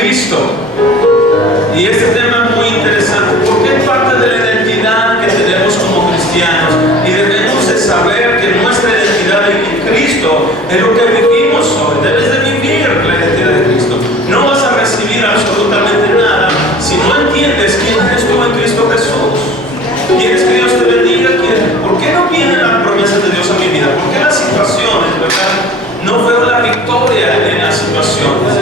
Cristo. Y este tema es muy interesante porque es parte de la identidad que tenemos como cristianos y debemos de saber que nuestra identidad en Cristo es lo que vivimos hoy. Debes de vivir la identidad de Cristo. No vas a recibir absolutamente nada si no entiendes quién eres tú en Cristo Jesús. ¿Quieres que Dios te bendiga? ¿Por qué no vienen las promesas de Dios a mi vida? ¿Por qué las situaciones, verdad? No veo la victoria en las situaciones.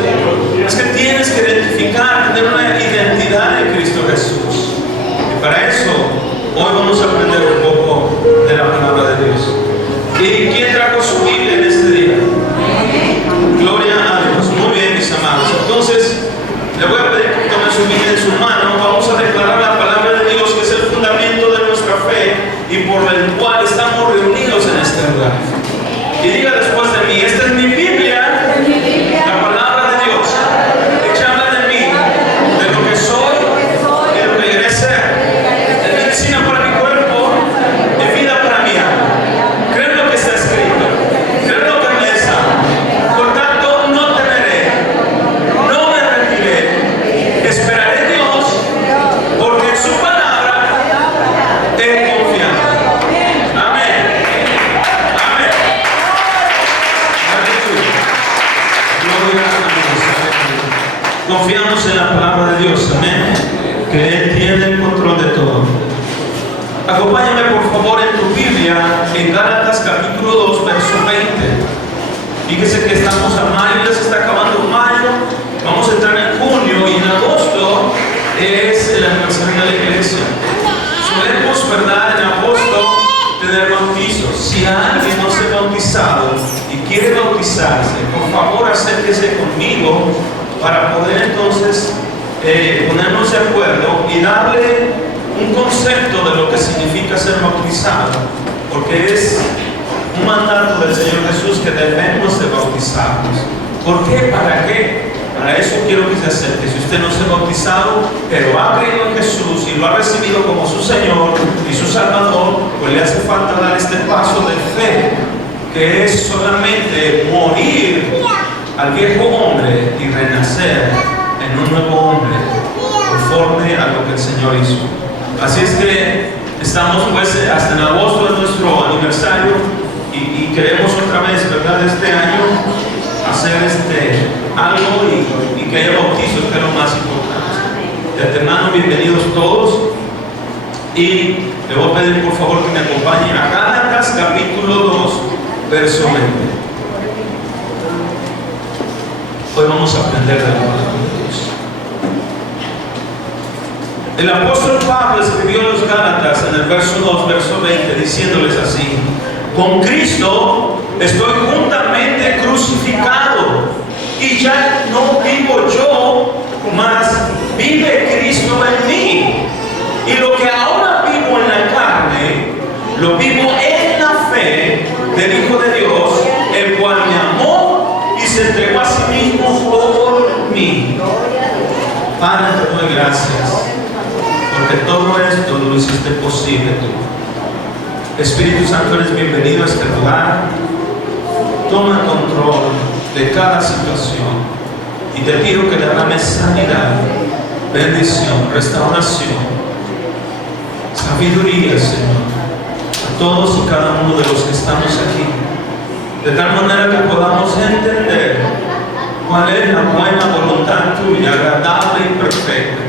Es que tienes que identificar, tener una identidad en Cristo Jesús. Y para eso, hoy vamos a aprender un poco de la palabra de Dios. ¿Y quién trajo su Biblia en este día? Gloria a Dios. Muy bien, mis amados. Entonces, le voy a pedir que tomen su Biblia en su mano. Vamos a declarar la palabra de Dios, que es el fundamento de nuestra fe y por el cual estamos reunidos en este lugar. Y diga después de mí: esta es mi Biblia, la palabra de Dios, que habla de mí, de lo que soy y de lo que querré ser, de medicina para mi cuerpo, de vida para mi alma. Creo lo que está escrito, creo lo que me está. Por tanto, no temeré, no me rendiré, esperaré a Dios, porque en su palabra he confiado. Confiamos en la palabra de Dios, amén, que Él tiene el control de todo. Acompáñame por favor en tu Biblia en Gálatas capítulo 2, verso 20. Fíjese que estamos a mayo, ya se está acabando mayo, vamos a entrar en junio y en agosto es el aniversario de la iglesia. Solemos, ¿verdad?, en agosto tener bautizos. Si alguien no se ha bautizado y quiere bautizarse, por favor acérquese conmigo para poder entonces ponernos de acuerdo y darle un concepto de lo que significa ser bautizado, porque es un mandato del Señor Jesús que debemos de bautizarnos. ¿Por qué? ¿Para qué? Para eso quiero que se acerque. Si usted no se ha bautizado, pero ha creído en Jesús y lo ha recibido como su Señor y su Salvador, pues le hace falta dar este paso de fe, que es solamente morir al viejo hombre y renacer en un nuevo hombre conforme a lo que el Señor hizo. Así es que estamos pues hasta en agosto de nuestro aniversario y queremos otra vez, ¿verdad?, este año hacer algo y que haya bautizos, que es lo más importante. De antemano, bienvenidos todos, y le voy a pedir por favor que me acompañen a Gálatas capítulo 2, verso 20. Hoy vamos a aprender de la palabra de Dios. El apóstol Pablo escribió a los Gálatas en el verso 2, verso 20, diciéndoles así: con Cristo estoy juntamente crucificado, y ya no vivo yo, mas vive Cristo en mí. Y lo que ahora vivo en la carne, lo vivo en la fe del Hijo de Dios, el cual me amó y se entregó a sí mismo por mí. Padre, te doy gracias, porque todo esto lo hiciste posible tú. Espíritu Santo, eres bienvenido a este lugar. Toma control de cada situación y te pido que derrames sanidad, bendición, restauración, sabiduría, Señor, a todos y cada uno de los que estamos aquí, de tal manera que podamos entender cuál es la buena voluntad tuya, agradable y perfecta,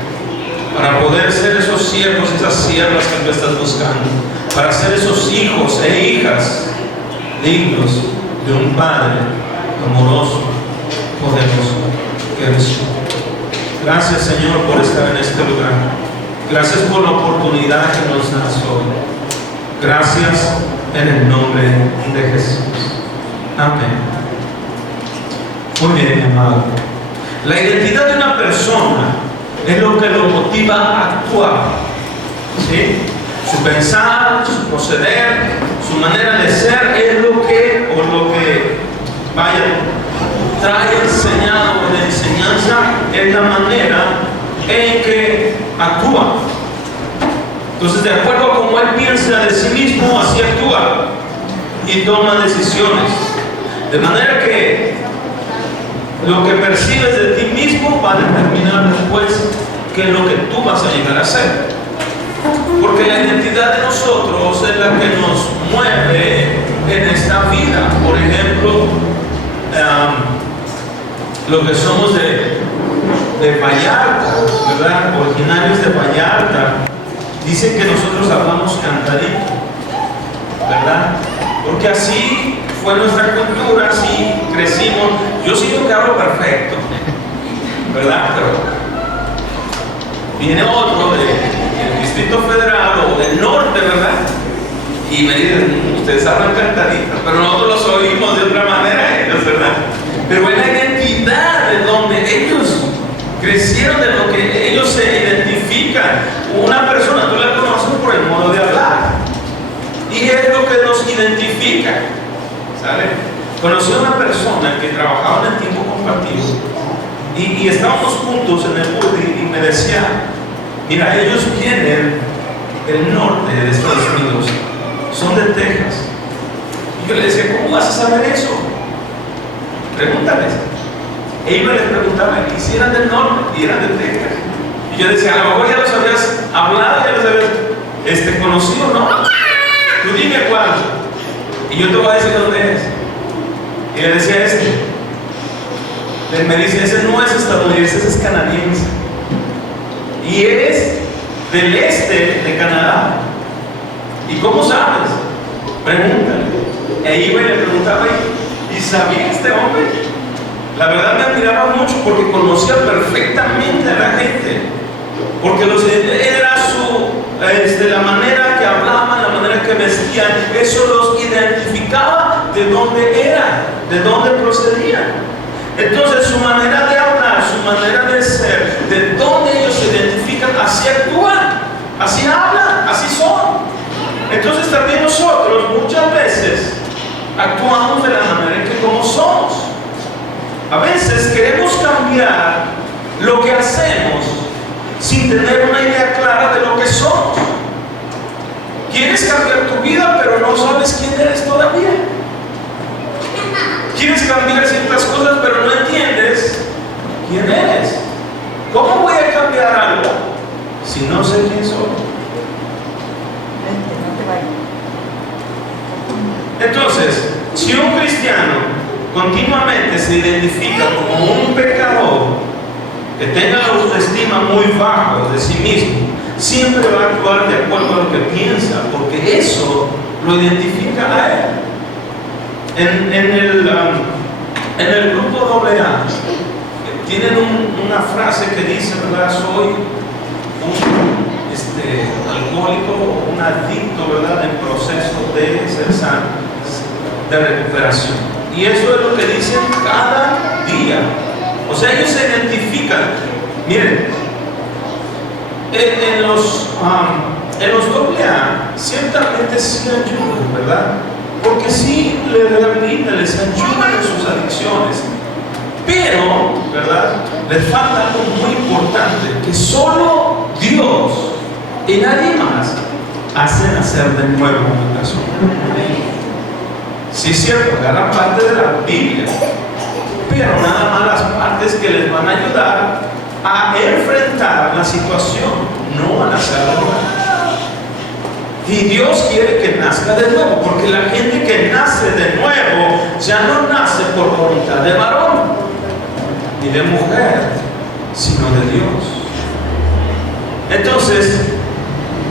para poder ser esos siervos, esas siervas que tú estás buscando, para ser esos hijos e hijas dignos de un Padre amoroso, poderoso, que eres tú. Gracias, Señor, por estar en este lugar. Gracias por la oportunidad que nos das hoy. Gracias en el nombre de Jesús. Amén. Muy bien, mi amado. La identidad de una persona es lo que lo motiva a actuar, ¿sí? Su pensar, su proceder, su manera de ser es lo que trae enseñado en la enseñanza, es la manera en que actúa. Entonces, de acuerdo a cómo él piensa de sí mismo, así actúa y toma decisiones. De manera que lo que percibes de ti mismo va a determinar después qué es lo que tú vas a llegar a ser. Porque la identidad de nosotros es la que nos mueve en esta vida. Por ejemplo, lo que somos de Vallarta, ¿verdad? Originarios de Vallarta, dicen que nosotros hablamos cantadito, ¿verdad? Porque así fue nuestra cultura, así crecimos. Yo siento que hablo perfecto, ¿verdad? Pero viene otro del Distrito Federal o del norte, ¿verdad? Y me dicen, ustedes hablan cantadito, pero nosotros los oímos de otra manera, ellos, ¿verdad? Pero es la identidad de donde ellos crecieron, de lo que ellos se identifican. Una persona, tú la conoces por el modo de hablar, y es lo que nos identifica, ¿sale? Conocí a una persona que trabajaba en el tiempo compartido y estábamos juntos en el bus y me decía, mira, ellos vienen del norte de Estados Unidos, son de Texas. Y yo le decía, ¿cómo vas a saber eso? Pregúntales. Ellos les preguntaban y si eran del norte y eran de Texas. Y yo decía, a lo mejor ya los habías hablado, ya los habías conocido, ¿no? Tú dime cuál. Y yo te voy a decir dónde es. Y le decía Él me dice, ese no es estadounidense, ese es canadiense. Y es del este de Canadá. ¿Y cómo sabes? Pregúntale. E iba y le preguntaba, ¿y sabía este hombre? La verdad me admiraba mucho porque conocía perfectamente a la gente. Porque era la manera que hablaban, la manera que vestían, eso los identificaba de dónde eran, de dónde procedían. Entonces su manera de hablar, su manera de ser, de dónde ellos se identifican, así actúan, así hablan, así son. Entonces también nosotros muchas veces actuamos de la manera en que como somos. A veces queremos cambiar lo que hacemos sin tener una idea clara de lo que somos. Quieres cambiar tu vida, pero no sabes quién eres todavía. Quieres cambiar ciertas cosas, pero no entiendes quién eres. ¿Cómo voy a cambiar algo si no sé quién soy? Entonces, si un cristiano continuamente se identifica como un pecador que tenga la autoestima muy baja de sí mismo, siempre va a actuar de acuerdo a lo que piensa, porque eso lo identifica a él. En el grupo AA tienen una frase que dice, ¿verdad? Soy un alcohólico, un adicto, ¿verdad? En proceso de ser sano, de recuperación. Y eso es lo que dicen cada día. O sea, ellos se identifican. Miren, en los AA ciertamente sí ayudan, ¿verdad? Porque sí les rehabilitan, les ayudan en sus adicciones. Pero, ¿verdad? Les falta algo muy importante, que solo Dios y nadie más hacen nacer de nuevo una persona. Sí es cierto, gran parte de la Biblia, pero nada más las partes que les van a ayudar a enfrentar la situación, no a nacer de nuevo. Y Dios quiere que nazca de nuevo, porque la gente que nace de nuevo ya no nace por voluntad de varón ni de mujer, sino de Dios. Entonces,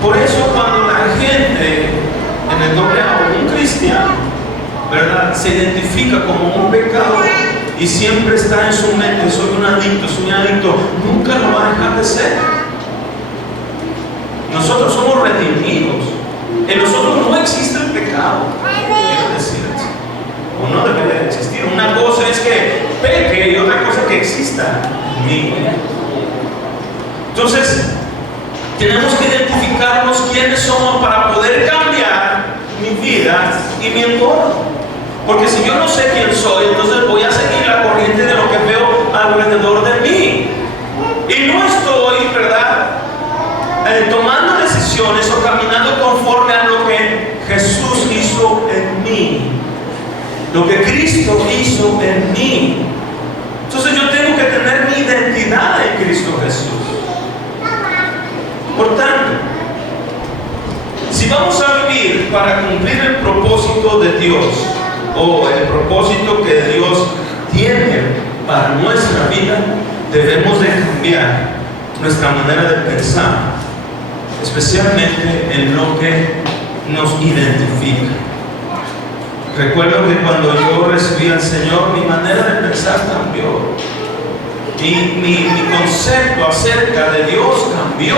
por eso cuando la gente en el AA, un cristiano, ¿verdad?, se identifica como un pecador y siempre está en su mente, soy un adicto, nunca lo va a dejar de ser. Nosotros somos redimidos. En nosotros no existe el pecado, quiero decir eso, o no debe de existir. Una cosa es que peque y otra cosa que exista en mí. Entonces, tenemos que identificarnos quiénes somos para poder cambiar mi vida y mi entorno. Porque si yo no sé quién soy, entonces voy a seguir la corriente de lo que veo alrededor de mí. Y no estoy, ¿verdad?, tomando decisiones o caminando conforme a lo que Jesús hizo en mí, lo que Cristo hizo en mí. Entonces Cristo Jesús. Por tanto, si vamos a vivir para cumplir el propósito de Dios, o el propósito que Dios tiene para nuestra vida, debemos de cambiar nuestra manera de pensar, especialmente en lo que nos identifica. Recuerdo que cuando yo recibí al Señor, mi manera de pensar cambió. Mi concepto acerca de Dios cambió.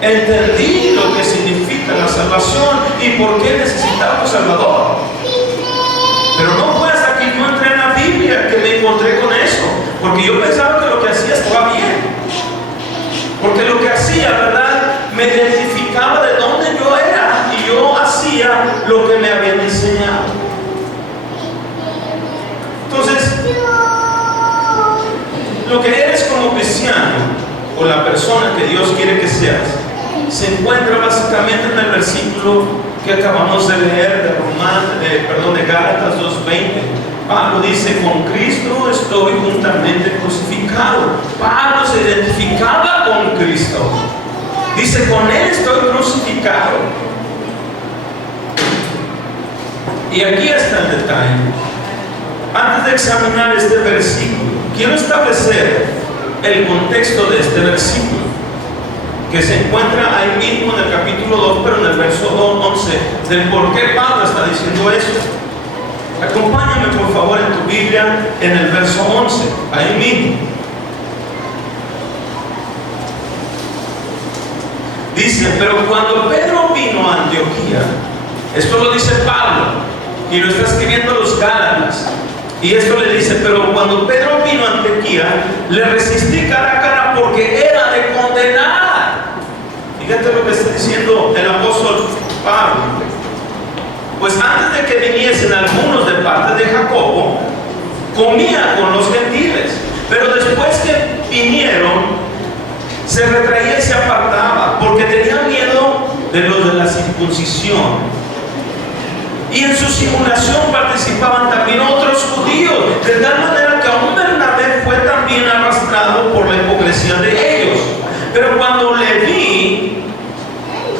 Entendí lo que significa la salvación y por qué necesitaba un Salvador. Pero no fue hasta que yo entré en la Biblia que me encontré con eso, porque yo pensaba que lo que hacía estaba bien, porque lo que hacía, ¿verdad?, me identificaba de dónde yo era y yo hacía lo que me habían enseñado. Entonces, lo que eres como cristiano, o la persona que Dios quiere que seas, se encuentra básicamente en el versículo que acabamos de leer de Gálatas 2:20. Pablo dice: con Cristo estoy juntamente crucificado. Pablo se identificaba con Cristo. Dice: con Él estoy crucificado. Y aquí está el detalle. Antes de examinar este versículo, quiero establecer el contexto de este versículo, que se encuentra ahí mismo en el capítulo 2, pero en el verso 11, del por qué Pablo está diciendo eso. Acompáñame por favor en tu Biblia en el verso 11, ahí mismo. Dice: pero cuando Pedro vino a Antioquía, esto lo dice Pablo y lo está escribiendo a los Gálatas, y esto le dice: pero cuando Pedro vino a Antioquía, le resistí cara a cara porque era de condenar. Fíjate lo que está diciendo el apóstol Pablo. Pues antes de que viniesen algunos de parte de Jacobo, comía con los gentiles, pero después que vinieron, se retraía y se apartaba, porque tenía miedo de los de la circuncisión. Y en su simulación participaban también otros judíos, de tal manera que aún Bernabé fue también arrastrado por la hipocresía de ellos. Pero cuando le vi,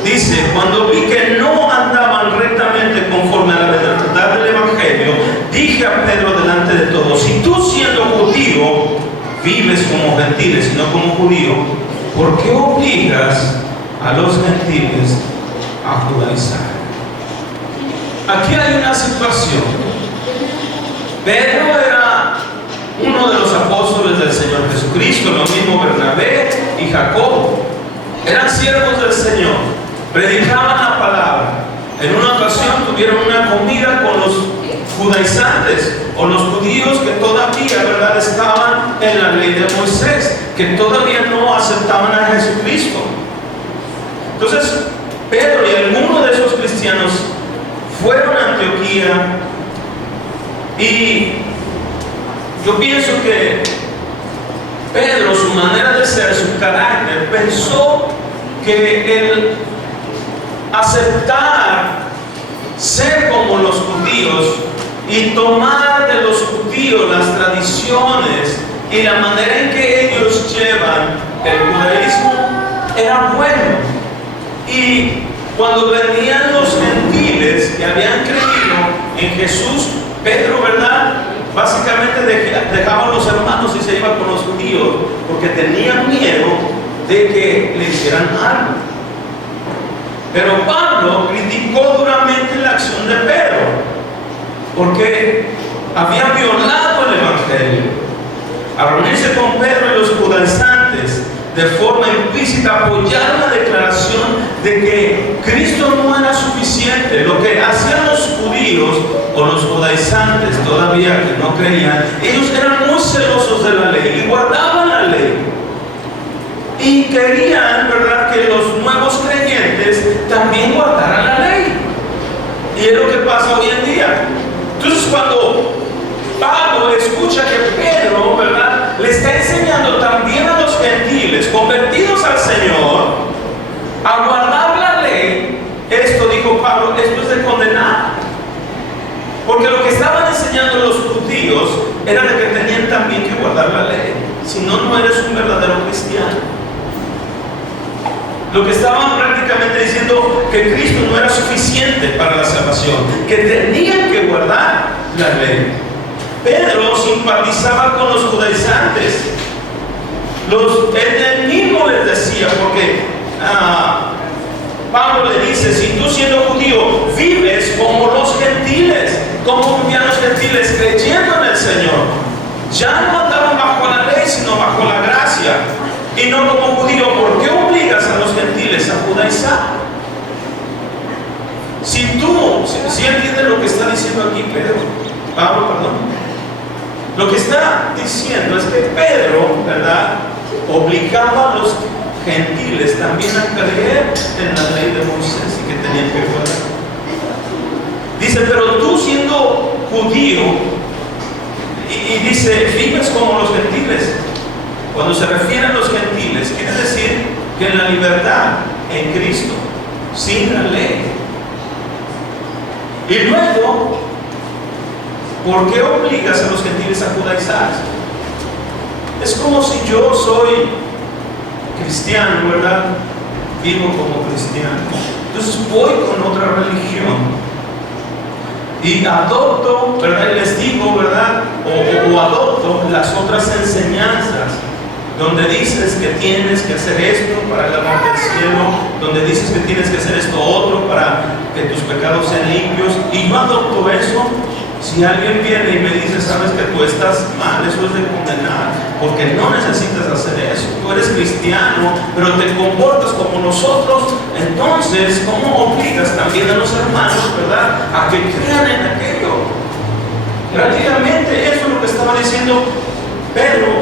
dice, cuando vi que no andaban rectamente conforme a la verdad del Evangelio, dije a Pedro delante de todos: si tú, siendo judío, vives como gentiles y no como judío, ¿por qué obligas a los gentiles a judaizar? Aquí hay una situación. Pedro era uno de los apóstoles del Señor Jesucristo, lo mismo Bernabé y Jacobo. Eran siervos del Señor, predicaban la palabra. En una ocasión tuvieron una comida con los judaizantes, o los judíos que todavía, ¿verdad?, estaban en la ley de Moisés, que todavía no aceptaban a Jesucristo. Entonces, Pedro y algunos de esos cristianos fueron a Antioquía, y yo pienso que Pedro, su manera de ser, su carácter, pensó que el aceptar ser como los judíos y tomar de los judíos las tradiciones y la manera en que ellos llevan el judaísmo era bueno. Y cuando venían los gentiles que habían creído en Jesús, Pedro, ¿verdad?, básicamente dejaba a los hermanos y se iba con los judíos porque tenían miedo de que le hicieran algo. Pero Pablo criticó duramente la acción de Pedro porque había violado el Evangelio. Al reunirse con Pedro y los judaizantes, de forma implícita apoyaron la declaración de que Cristo no era suficiente. Lo que hacían los judíos o los judaizantes todavía que no creían, ellos eran muy celosos de la ley y guardaban la ley. Y querían, ¿verdad?, que los nuevos creyentes también guardaran la ley. Y es lo que pasa hoy en día. Entonces, cuando Pablo escucha que Pedro, ¿verdad?, le está enseñando también a los gentiles convertidos al Señor a guardar la ley, esto, dijo Pablo, esto es de condenar. Porque lo que estaban enseñando los judíos era de que tenían también que guardar la ley. Si no, no eres un verdadero cristiano. Lo que estaban prácticamente diciendo que Cristo no era suficiente para la salvación, que tenían que guardar la ley. Pedro simpatizaba con los judaizantes. Él mismo les decía, porque Pablo le dice: si tú siendo judío vives como los gentiles, como vivían los gentiles creyendo en el Señor, ya no andaban bajo la ley sino bajo la gracia, y no como judío. ¿Por qué obligas a los gentiles a judaizar? Si entiendes lo que está diciendo aquí Pablo, lo que está diciendo es que Pedro, ¿verdad?, obligaba a los gentiles también a creer en la ley de Moisés y que tenían que guardar. Dice: pero tú siendo judío, y dice, vives como los gentiles. Cuando se refiere a los gentiles, quiere decir que en la libertad en Cristo, sin la ley. Y luego, ¿por qué obligas a los gentiles a judaizar? Es como si yo soy cristiano, ¿verdad? Vivo como cristiano. Entonces voy con otra religión y adopto, ¿verdad? Y les digo, ¿verdad? O adopto las otras enseñanzas, donde dices que tienes que hacer esto para el amor del cielo, donde dices que tienes que hacer esto otro para que tus pecados sean limpios, y yo adopto eso. Si alguien viene y me dice: sabes que tú estás mal, eso es de condenar, porque no necesitas hacer eso, tú eres cristiano, pero te comportas como nosotros, entonces, ¿cómo obligas también a los hermanos, verdad, a que crean en aquello? Prácticamente eso es lo que estaba diciendo Pablo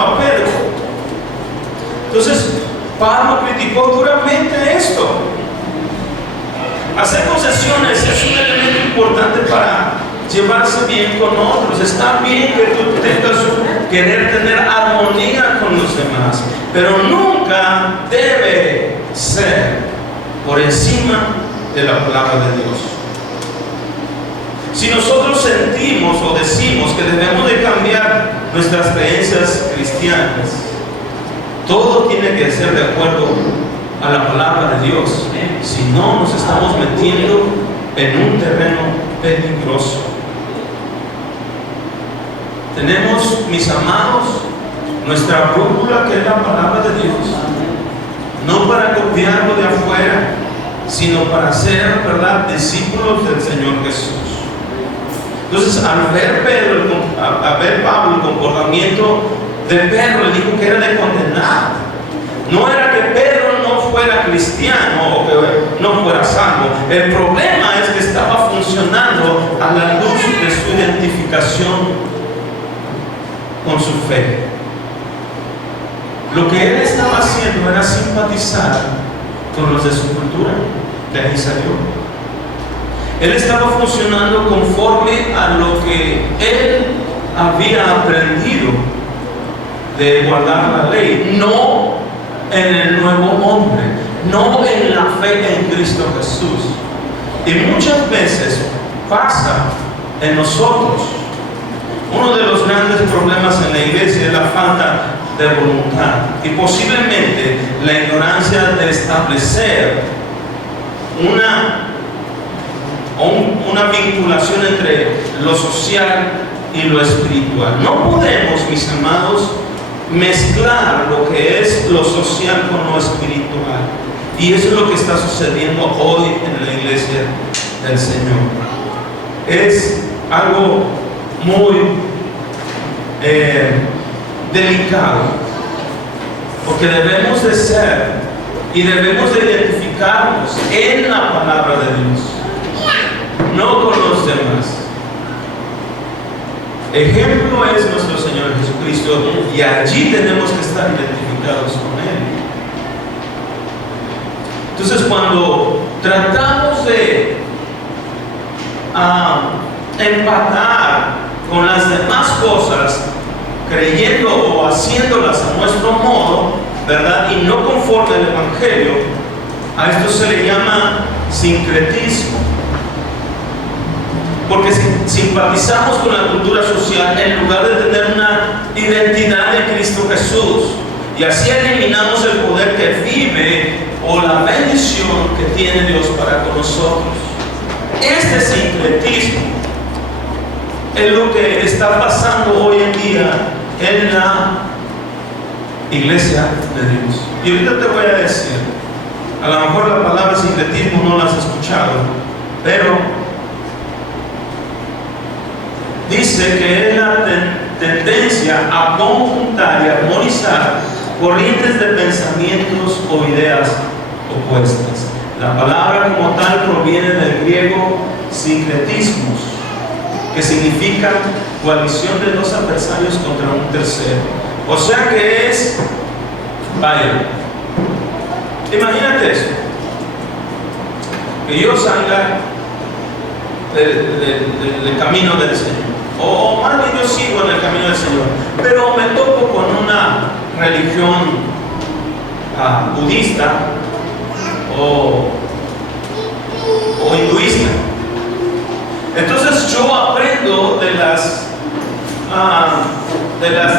a Pedro. Entonces, Pablo criticó duramente esto. Hacer concesiones es un elemento importante para llevarse bien con otros. Está bien que tú tengas querer tener armonía con los demás, pero nunca debe ser por encima de la palabra de Dios. Si nosotros sentimos o decimos que debemos de cambiar nuestras creencias cristianas, todo tiene que ser de acuerdo a la palabra de Dios. Si no, nos estamos metiendo en un terreno peligroso. Tenemos, mis amados, nuestra brújula, que es la palabra de Dios, no para copiarlo de afuera, sino para ser, ¿verdad?, discípulos del Señor Jesús. Entonces, al ver Pablo el comportamiento de Pedro, le dijo que era de condenar. No era que Pedro no fuera cristiano o que no fuera salvo. El problema es que estaba funcionando a la luz de su identificación con su fe. Lo que él estaba haciendo era simpatizar con los de su cultura. De ahí salió. Él estaba funcionando conforme a lo que él había aprendido de guardar la ley, no en el nuevo hombre, no en la fe en Cristo Jesús. Y muchas veces pasa en nosotros. Uno de los grandes problemas en la iglesia es la falta de voluntad y posiblemente la ignorancia de establecer una vinculación entre lo social y lo espiritual. No podemos, mis amados, mezclar lo que es lo social con lo espiritual. Y eso es lo que está sucediendo hoy en la iglesia del Señor. Es algo muy delicado, porque debemos de ser y debemos de identificarnos en la palabra de Dios, no con los demás. Ejemplo es nuestro Señor Jesucristo, y allí tenemos que estar identificados con Él. Entonces, cuando tratamos de empatar con las demás cosas, creyendo o haciéndolas a nuestro modo, ¿verdad?, y no conforme al Evangelio, a esto se le llama sincretismo. Porque si simpatizamos con la cultura iglesia en lugar de tener una identidad en Cristo Jesús. Y así eliminamos el poder que vive o la bendición que tiene Dios para con nosotros. Este sincretismo es lo que está pasando hoy en día en la iglesia de Dios. Y ahorita te voy a decir, a lo mejor la palabra sincretismo no la has escuchado, pero dice que es la tendencia a conjuntar y armonizar corrientes de pensamientos o ideas opuestas. La palabra como tal proviene del griego sincretismos, que significa coalición de dos adversarios contra un tercero. O sea que es, vaya, imagínate eso, que yo salga del camino del Señor, o más bien yo sigo en el camino del Señor, pero me topo con una religión budista o hinduista. Entonces yo aprendo de las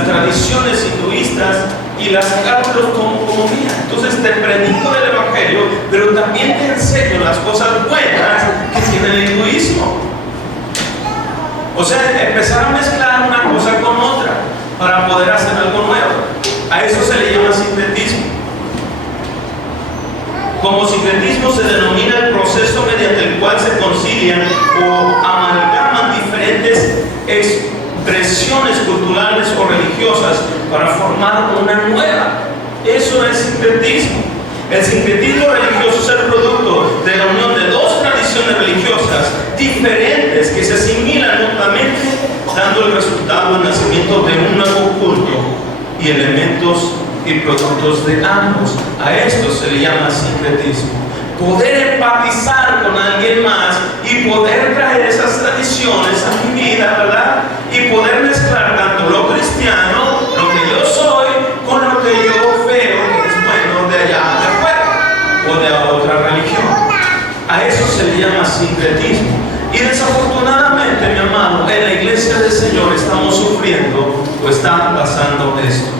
tradiciones hinduistas y las capto como mía. Entonces te predico del Evangelio, pero también te enseño las cosas buenas que tiene el hinduismo. O sea, empezar a mezclar una cosa con otra para poder hacer algo nuevo. A eso se le llama sincretismo. Como sincretismo se denomina el proceso mediante el cual se concilian o amalgaman diferentes expresiones culturales o religiosas para formar una nueva. Eso es sincretismo. El sincretismo religioso es el producto de la unión de dos tradiciones religiosas diferentes que se asimilan mutuamente, dando el resultado del nacimiento de un nuevo culto y elementos y productos de ambos. A esto se le llama sincretismo. Poder empatizar con alguien más y poder traer esas tradiciones a mi vida, ¿verdad? Y poder mezclar tanto lo cristiano, lo que yo soy, con lo que yo veo que es bueno de allá de afuera o de otra religión. A eso se le llama sincretismo. Y desafortunadamente, mi amado, en la iglesia del Señor estamos sufriendo o está pasando esto.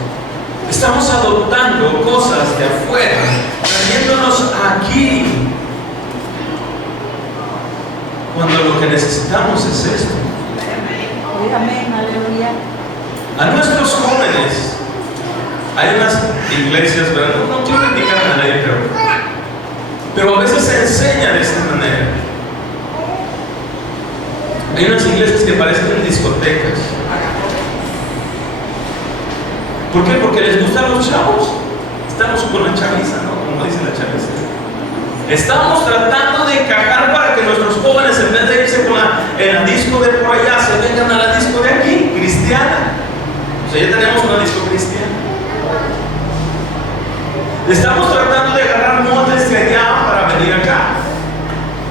Estamos adoptando cosas de afuera, trayéndonos aquí, cuando lo que necesitamos es esto. Amén, aleluya. A nuestros jóvenes, hay unas iglesias, ¿verdad? No quiero criticar a nadie, pero a veces se enseña de esta manera. Hay unas iglesias que parecen discotecas. ¿Por qué? Porque les gustan los chavos. Estamos con la chaviza, ¿no? Como dice la chaviza. Estamos tratando de encajar para que nuestros jóvenes, en vez de irse en la disco de por allá, se vengan a la disco de aquí, cristiana. O sea, ya tenemos una disco cristiana. Estamos tratando de agarrar moldes de allá para venir acá.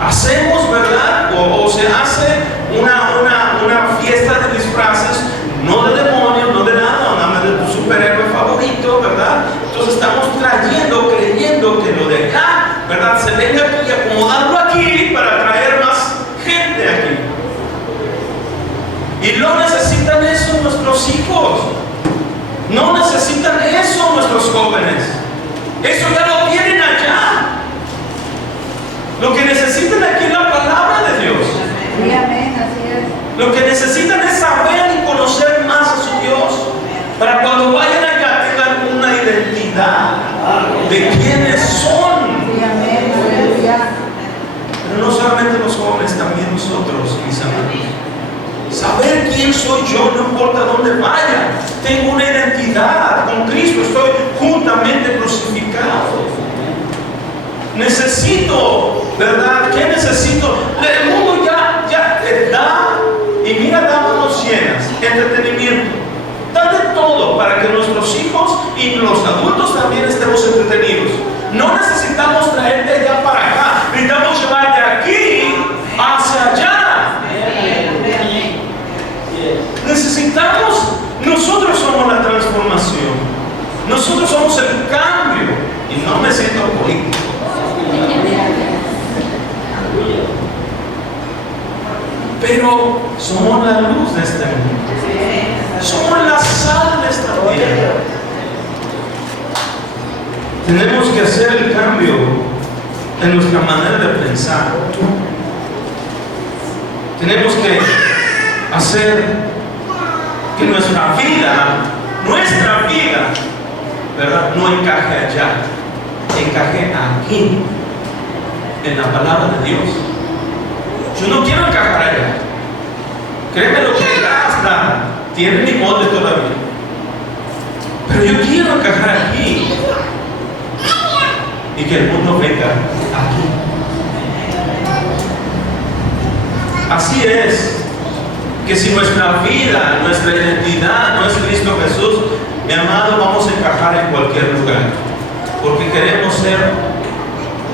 Hacemos, ¿verdad? O se hace una fiesta de disfraces, no de demonios, no de nada, nada más de tu superhéroe favorito, ¿verdad? Entonces estamos trayendo, creyendo que lo de acá, ¿verdad? Se venga aquí y acomodarlo aquí para traer más gente aquí. Y no necesitan eso nuestros hijos. No necesitan eso nuestros jóvenes. Eso ya lo tienen allá. Lo que necesitan aquí es la palabra de Dios. Sí, amén, así es. Lo que necesitan es saber y conocer más a su Dios, para cuando vayan allá tengan una identidad de quiénes son. Sí, amén, aleluya. Pero no solamente los jóvenes, también nosotros, mis amados. Saber quién soy yo, no importa dónde vaya. Tengo una identidad con Cristo, estoy juntamente crucificado. Necesito, ¿verdad? ¿Qué necesito? El mundo ya da, y mira, da manos llenas, entretenimiento. Da de todo para que nuestros hijos y los adultos también estemos entretenidos. No necesitamos traer de allá para acá, necesitamos llevar de aquí hacia allá. Necesitamos, nosotros somos la transformación, nosotros somos el cambio, y no me siento político. Pero somos la luz de este mundo. Tenemos que hacer el cambio en nuestra manera de pensar. Tenemos que hacer que nuestra vida, ¿verdad?, no encaje allá, encaje aquí, en la palabra de Dios. Yo no quiero encajar allá. Créeme lo que hasta tiene mi molde todavía. Pero yo quiero encajar aquí. Y que el mundo venga aquí. Así es. Que si nuestra vida, nuestra identidad no es Cristo Jesús, mi amado, vamos a encajar en cualquier lugar. Porque queremos ser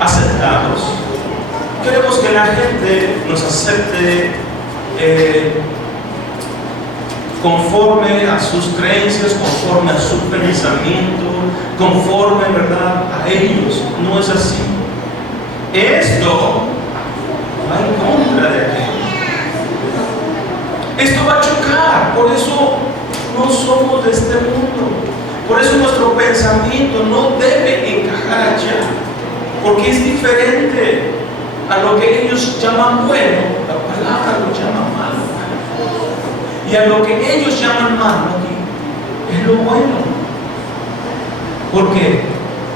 aceptados. Queremos que la gente nos acepte conforme a sus creencias, conforme a su pensamiento, conforme, ¿verdad?, a ellos. No es así. Esto va en contra de aquello. Esto va a chocar. Por eso no somos de este mundo. Por eso nuestro pensamiento no debe encajar allá. Porque es diferente a lo que ellos llaman bueno. La palabra lo llama malo. Y a lo que ellos llaman malo es lo bueno. Porque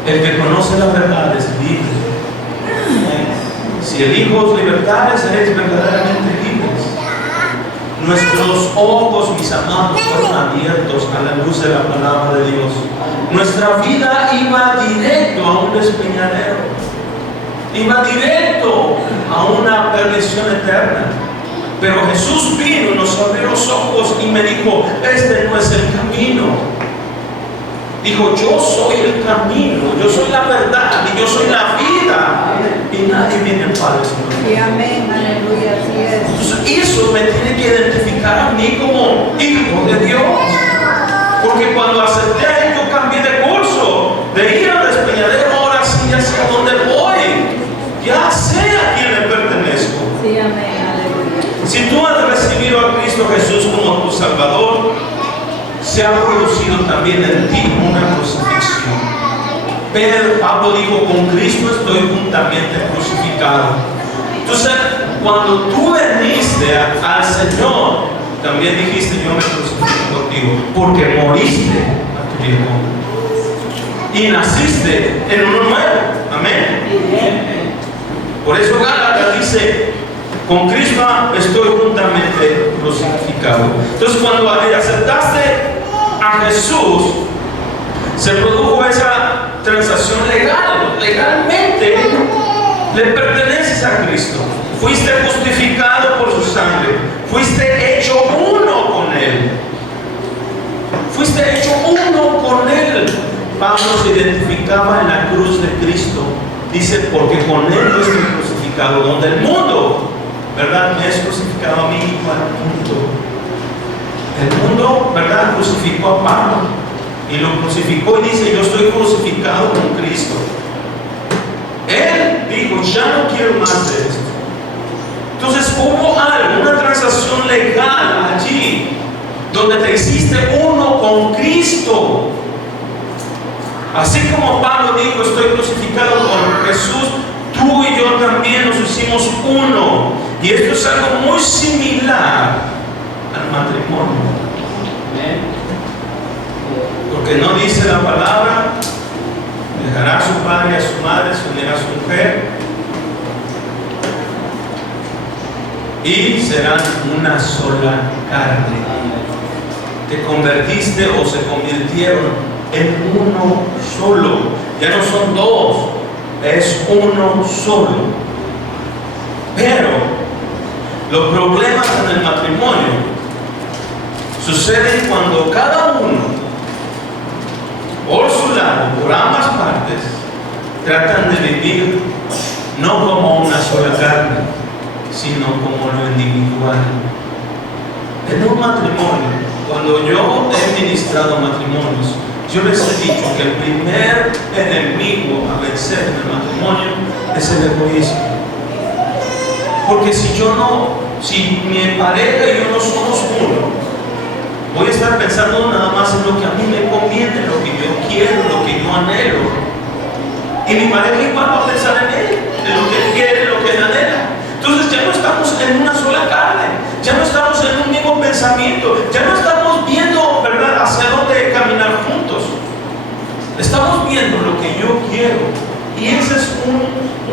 el que conoce la verdad es libre. Si eligos libertades, seréis verdaderamente libres. Nuestros ojos, mis amados, fueron abiertos a la luz de la palabra de Dios. Nuestra vida iba directo a un despeñadero. Iba directo a una perdición eterna. Pero Jesús vino, nos abrió los ojos y me dijo: este no es el camino. Dijo: yo soy el camino, yo soy la verdad y yo soy la vida. Y nadie viene al Padre sino. Sí, amén, aleluya, así es. Entonces eso me tiene que identificar a mí como hijo de Dios. Porque cuando acepté a Él, yo cambié de curso. De ir al despeñadero, ahora sí ya sé a dónde voy. Ya sé a quién le pertenezco. Sí, amén, aleluya. Si tú has recibido a Cristo Jesús como tu Salvador, se ha producido también en ti una crucifixión. Pablo dijo: con Cristo estoy juntamente crucificado. Entonces, cuando tú veniste al Señor, también dijiste: yo me crucifico contigo, porque moriste a tu viejo y naciste en uno nuevo. Amén. Por eso Gálatas dice: con Cristo estoy juntamente crucificado. Entonces, cuando aceptaste a Jesús, se produjo esa transacción legal. Legalmente le perteneces a Cristo. Fuiste justificado por su sangre. Fuiste hecho uno con Él. Fuiste hecho uno con Él. Pablo se identificaba en la cruz de Cristo. Dice: porque con Él yo estoy crucificado. Donde el mundo, ¿verdad?, me es crucificado a mí igual al mundo. El mundo, ¿verdad?, crucificó a Pablo. Y lo crucificó y dice: yo estoy crucificado con Cristo. Él dijo: ya no quiero más de esto. Entonces hubo algo, una transacción legal allí, donde te hiciste uno con Cristo. Así como Pablo dijo: estoy crucificado con Jesús, tú y yo también nos hicimos uno. Y esto es algo muy similar al matrimonio. Porque no dice la palabra: dejará a su padre y a su madre, se unirá a su mujer y serán una sola carne. Te convertiste o se convirtieron en uno solo. Ya no son dos, es uno solo. Pero los problemas en el matrimonio suceden cuando cada uno, por su lado, por ambas partes, tratan de vivir no como una sola carne, sino como lo individual. En un matrimonio, cuando yo he ministrado matrimonios, yo les he dicho que el primer enemigo a vencer en el matrimonio es el egoísmo. Porque si mi pareja y yo no somos uno, voy a estar pensando nada más en lo que a mí me conviene, lo que yo quiero, lo que yo anhelo. Y mi pareja igual va a pensar en él, en lo que él quiere, en lo que él anhela. Entonces ya no estamos en una sola carne, ya no estamos en un mismo pensamiento, ya no estamos viendo, ¿verdad?, hacia dónde caminar juntos. Estamos viendo lo que yo quiero. Y ese es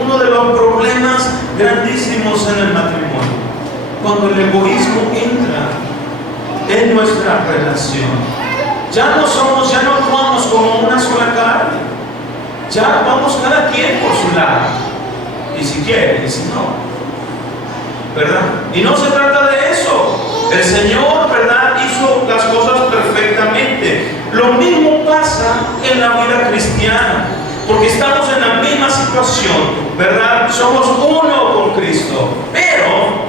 uno de los problemas grandísimos en el matrimonio. Cuando el egoísmo entra en nuestra relación, ya no actuamos como una sola carne. Ya vamos cada quien por su lado. Y si quiere, y si no. ¿Verdad? Y no se trata de eso. El Señor, ¿verdad?, hizo las cosas perfectamente. Lo mismo pasa en la vida cristiana. Porque estamos en la misma situación, ¿verdad? Somos uno con Cristo. Pero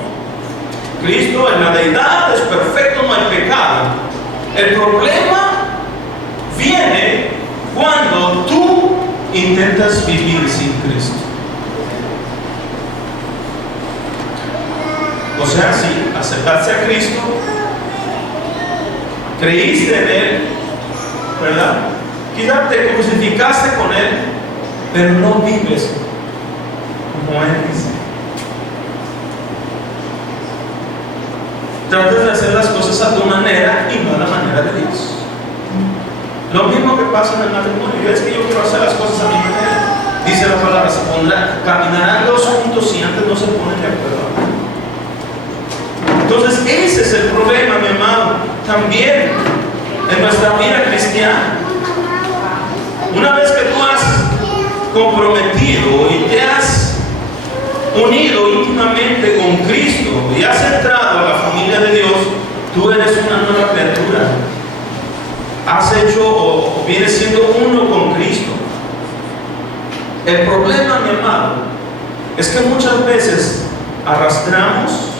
Cristo en la deidad es perfecto, no hay pecado. El problema viene cuando tú intentas vivir sin Cristo. O sea, si aceptaste a Cristo, creíste en Él, ¿verdad? Quizás te crucificaste con Él, pero no vives como Él dice. Tratas de hacer las cosas a tu manera y no a la manera de Dios. Lo mismo que pasa en el matrimonio. Es que yo quiero hacer las cosas a mi manera. Dice la palabra, caminarán dos juntos si antes no se ponen de acuerdo. Entonces ese es el problema, mi amado, también en nuestra vida cristiana. Una vez que tú has comprometido y te has unido íntimamente con Cristo y has entrado a la familia de Dios, tú eres una nueva criatura. Has hecho o vienes siendo uno con Cristo. El problema, mi amado, es que muchas veces arrastramos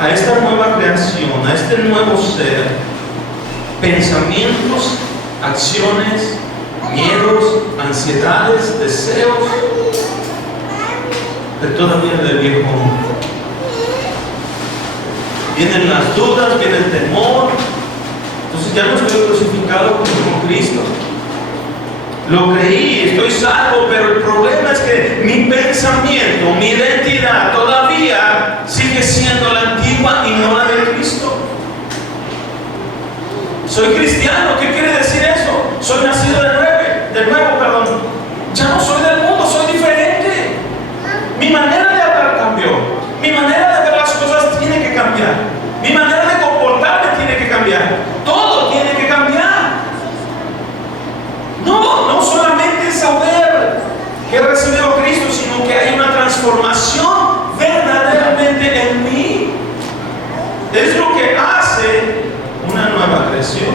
a esta nueva creación, a este nuevo ser, pensamientos, acciones, miedos, ansiedades, deseos de toda vida del viejo hombre. Vienen las dudas, viene el temor. Entonces ya no estoy crucificado con Cristo. Lo creí, estoy salvo, pero el problema es que mi pensamiento, mi identidad todavía sigue siendo la antigua y no la de Cristo. Soy cristiano, ¿qué quiere decir eso? Soy nacido de nuevo, perdón. Ya no soy del mundo, soy diferente. Mi manera de hablar cambió. Mi manera de ver las cosas tiene que cambiar. Mi manera de comportarme tiene que cambiar. Todo tiene que cambiar. No solamente saber que he recibido a Cristo, sino que hay una transformación verdaderamente en mí. Es lo que hace una nueva creación.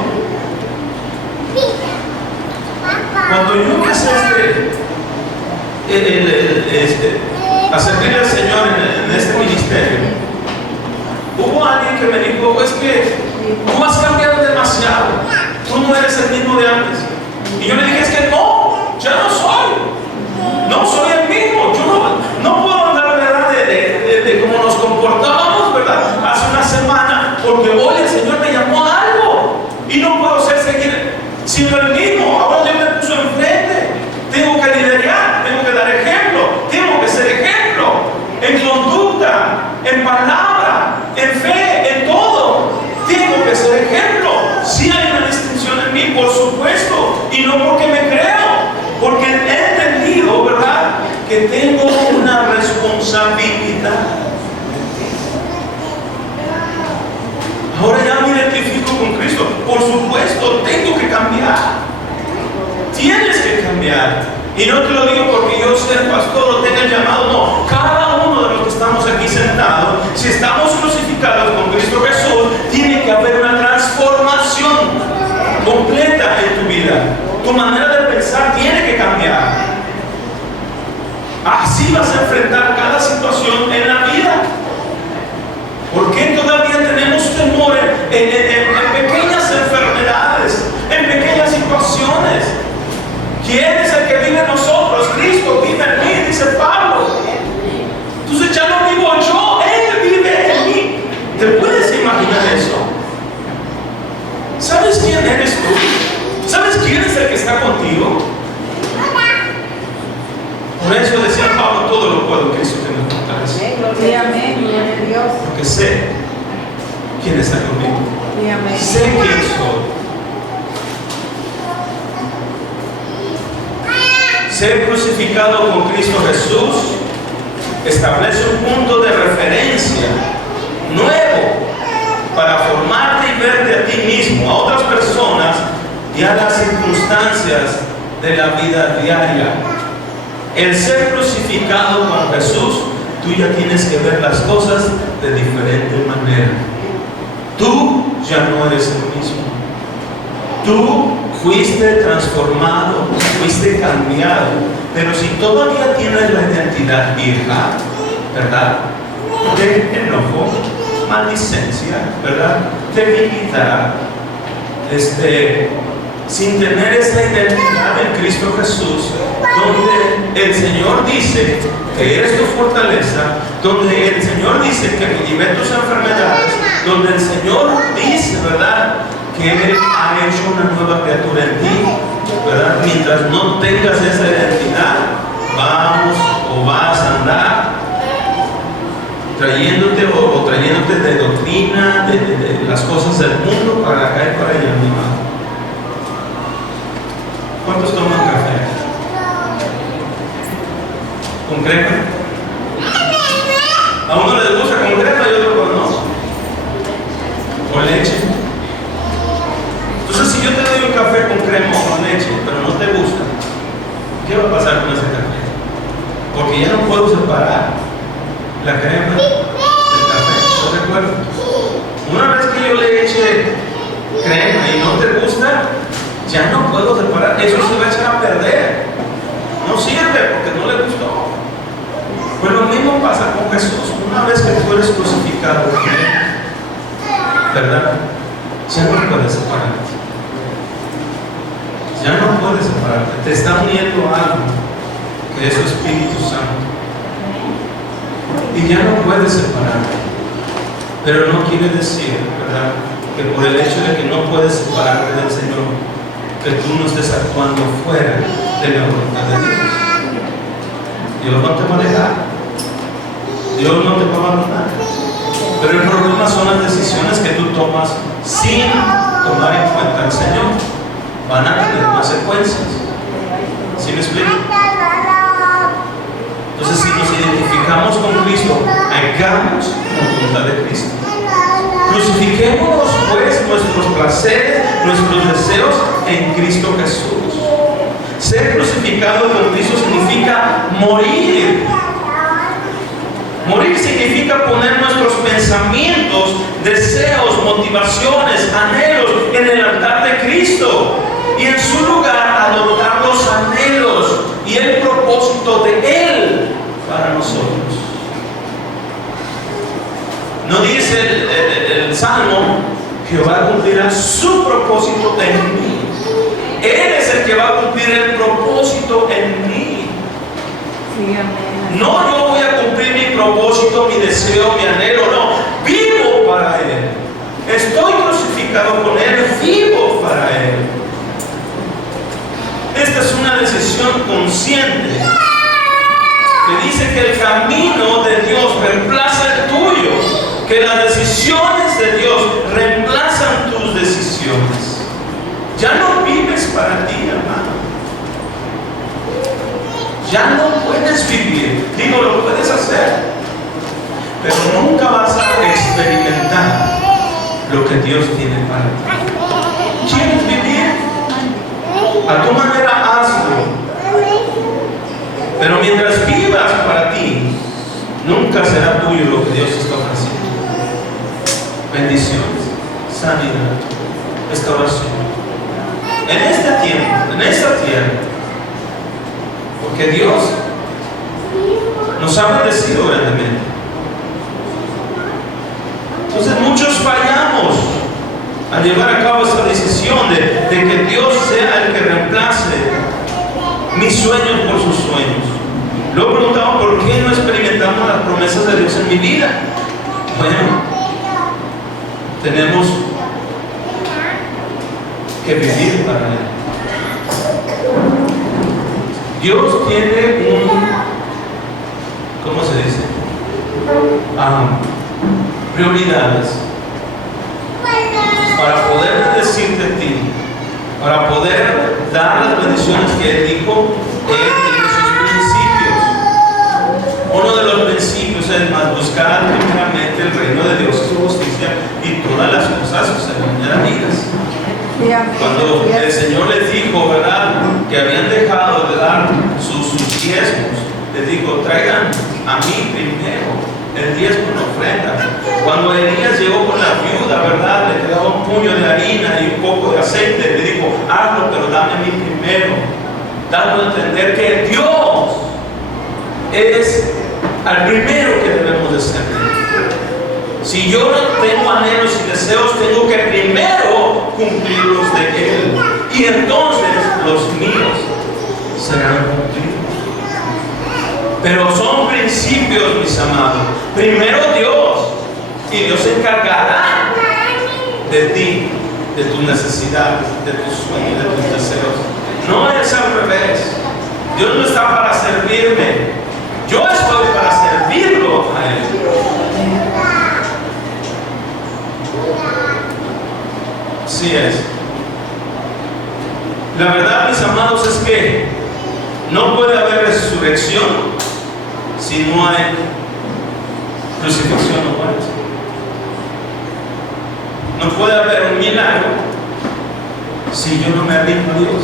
Cuando yo empecé a servir al Señor en este ministerio, hubo alguien que me dijo, es que tú has cambiado demasiado, tú no eres el mismo de antes. Y yo le dije, es que no, ya no soy el mismo. Yo no puedo hablar, ¿verdad?, de cómo nos comportábamos, ¿verdad?, hace una semana, porque hoy el Señor me llamó a algo y no puedo seguir siendo el mismo. Ahora Dios me puso enfrente, tengo que liderar, tengo que dar ejemplo, tengo que ser ejemplo en conducta, en palabra, en fe, en todo. Tengo que ser ejemplo. Sí hay una distinción en mí, por supuesto, y no porque me creo, porque he entendido, ¿verdad?, que tengo una responsabilidad. Ahora ya me identifico con Cristo. Por supuesto, tengo que cambiar. Tienes que cambiar. Y no te lo digo porque yo sea pastor o tenga el llamado, no. Cada uno de los que estamos aquí sentados, si estamos crucificados con Cristo Jesús, tiene que haber una transformación completa en tu vida. Tu manera de pensar tiene que cambiar. Así vas a enfrentar cada situación en la vida. ¿Por qué todavía tenemos temor en pequeñas enfermedades, en pequeñas situaciones? ¿Quién es el que vive en nosotros? Cristo vive en mí, dice Pablo. Entonces ya no vivo yo, Él vive en mí. ¿Te puedes imaginar eso? ¿Sabes quién eres tú? ¿Sabes quién es el que está contigo? puedo, Cristo que me fortalece. Amén, gloria a Dios. Porque sé quién está conmigo. Amén. Sé quién soy. Ser crucificado con Cristo Jesús establece un punto de referencia nuevo para formarte y verte a ti mismo, a otras personas y a las circunstancias de la vida diaria. El ser crucificado con Jesús, tú ya tienes que ver las cosas de diferente manera. Tú ya no eres el mismo. Tú fuiste transformado, fuiste cambiado, pero si todavía tienes la identidad vieja, ¿verdad? De enojo, maldicencia, ¿verdad? Debilidad, sin tener esa identidad en Cristo Jesús, donde el Señor dice que eres tu fortaleza, donde el Señor dice que lleve tus enfermedades, donde el Señor dice, ¿verdad?, que Él ha hecho una nueva criatura en ti, ¿verdad? Mientras no tengas esa identidad, vas a andar trayéndote de doctrina, de las cosas del mundo para acá y para allá, mi hermano. ¿Cuántos toman café? ¿Con crema? A uno le gusta con crema y otro con no. ¿Con leche? Entonces, si yo te doy un café con crema o con leche, pero no te gusta, ¿qué va a pasar con ese café? Porque ya no puedo separar la crema del café. ¿No recuerdo? Una vez que yo le eche crema y no te gusta, ya no puedo separar. Eso se va a echar a perder. No sirve porque no le gustó. Pues lo mismo pasa con Jesús. Una vez que tú eres crucificado con Él, ¿verdad? Ya no puedes separarte. Ya no puedes separarte. Te está uniendo algo que es su Espíritu Santo. Y ya no puedes separarte. Pero no quiere decir, ¿verdad?, que por el hecho de que no puedes separarte del Señor, que tú no estés actuando fuera de la voluntad de Dios. Dios no te va a dejar. Dios no te va a abandonar. Pero el problema son las decisiones que tú tomas sin tomar en cuenta al Señor. Van a tener consecuencias. ¿Sí me explico? Entonces, si nos identificamos con Cristo, hagamos la voluntad de Cristo. Crucifiquémonos pues nuestros placeres, nuestros deseos en Cristo Jesús. Ser crucificado con Cristo significa morir. Morir significa poner nuestros pensamientos, deseos, motivaciones, anhelos en el altar de Cristo y en su lugar adoptar los anhelos y el propósito de Él para nosotros. No dice el Salmo: Jehová cumplirá su propósito en mí. Él es el que va a cumplir el propósito en mí. Sí, amén. No, yo voy a cumplir mi propósito, mi deseo, mi anhelo, no. Vivo para Él. Estoy crucificado con Él, vivo para Él. Esta es una decisión consciente que dice que el camino de Dios reemplaza el tuyo, que las decisiones de Dios reemplazan tus decisiones. Ya no vives para ti, hermano. Ya no puedes vivir. Digo, lo puedes hacer, pero nunca vas a experimentar lo que Dios tiene para ti. ¿Quieres vivir? A tu manera hazlo. Pero mientras vivas para ti, nunca será tuyo lo que Dios está ofreciendo. Bendiciones, sanidad, restauración. En este tiempo, en esta tierra, porque Dios nos ha bendecido grandemente. Entonces muchos fallamos al llevar a cabo esta decisión de que Dios sea el que reemplace mis sueños por sus sueños. Luego preguntamos: ¿por qué no experimentamos las promesas de Dios en mi vida? Bueno, tenemos que vivir para Él. Dios tiene ¿cómo se dice? Prioridades para poder bendecirte a ti, para poder dar las bendiciones que Él dijo. Él tiene sus principios. Uno de los principios es más buscar primeramente el reino de Dios y su justicia, y todas las cosas serán añadidas. Cuando el Señor les dijo, ¿verdad?, que habían dejado de dar sus diezmos, les dijo, traigan a mí primero el diezmo en ofrenda. Cuando Elías llegó con la viuda, ¿verdad?, le quedaba un puño de harina y un poco de aceite, le dijo, hazlo, pero dame a mí primero, dando a entender que Dios es al primero que debemos de servir. Si yo no tengo anhelos y deseos, tengo que primero cumplir los de Él, y entonces los míos serán cumplidos. Pero son principios, mis amados. Primero Dios, y Dios se encargará de ti, de tus necesidades, de tus sueños, de tus deseos. No es al revés. Dios no está para servirme, yo estoy para servirlo a Él. Así es. La verdad, mis amados, es que no puede haber resurrección si no hay crucifixión o muerte. No puede haber un milagro si yo no me rindo a Dios.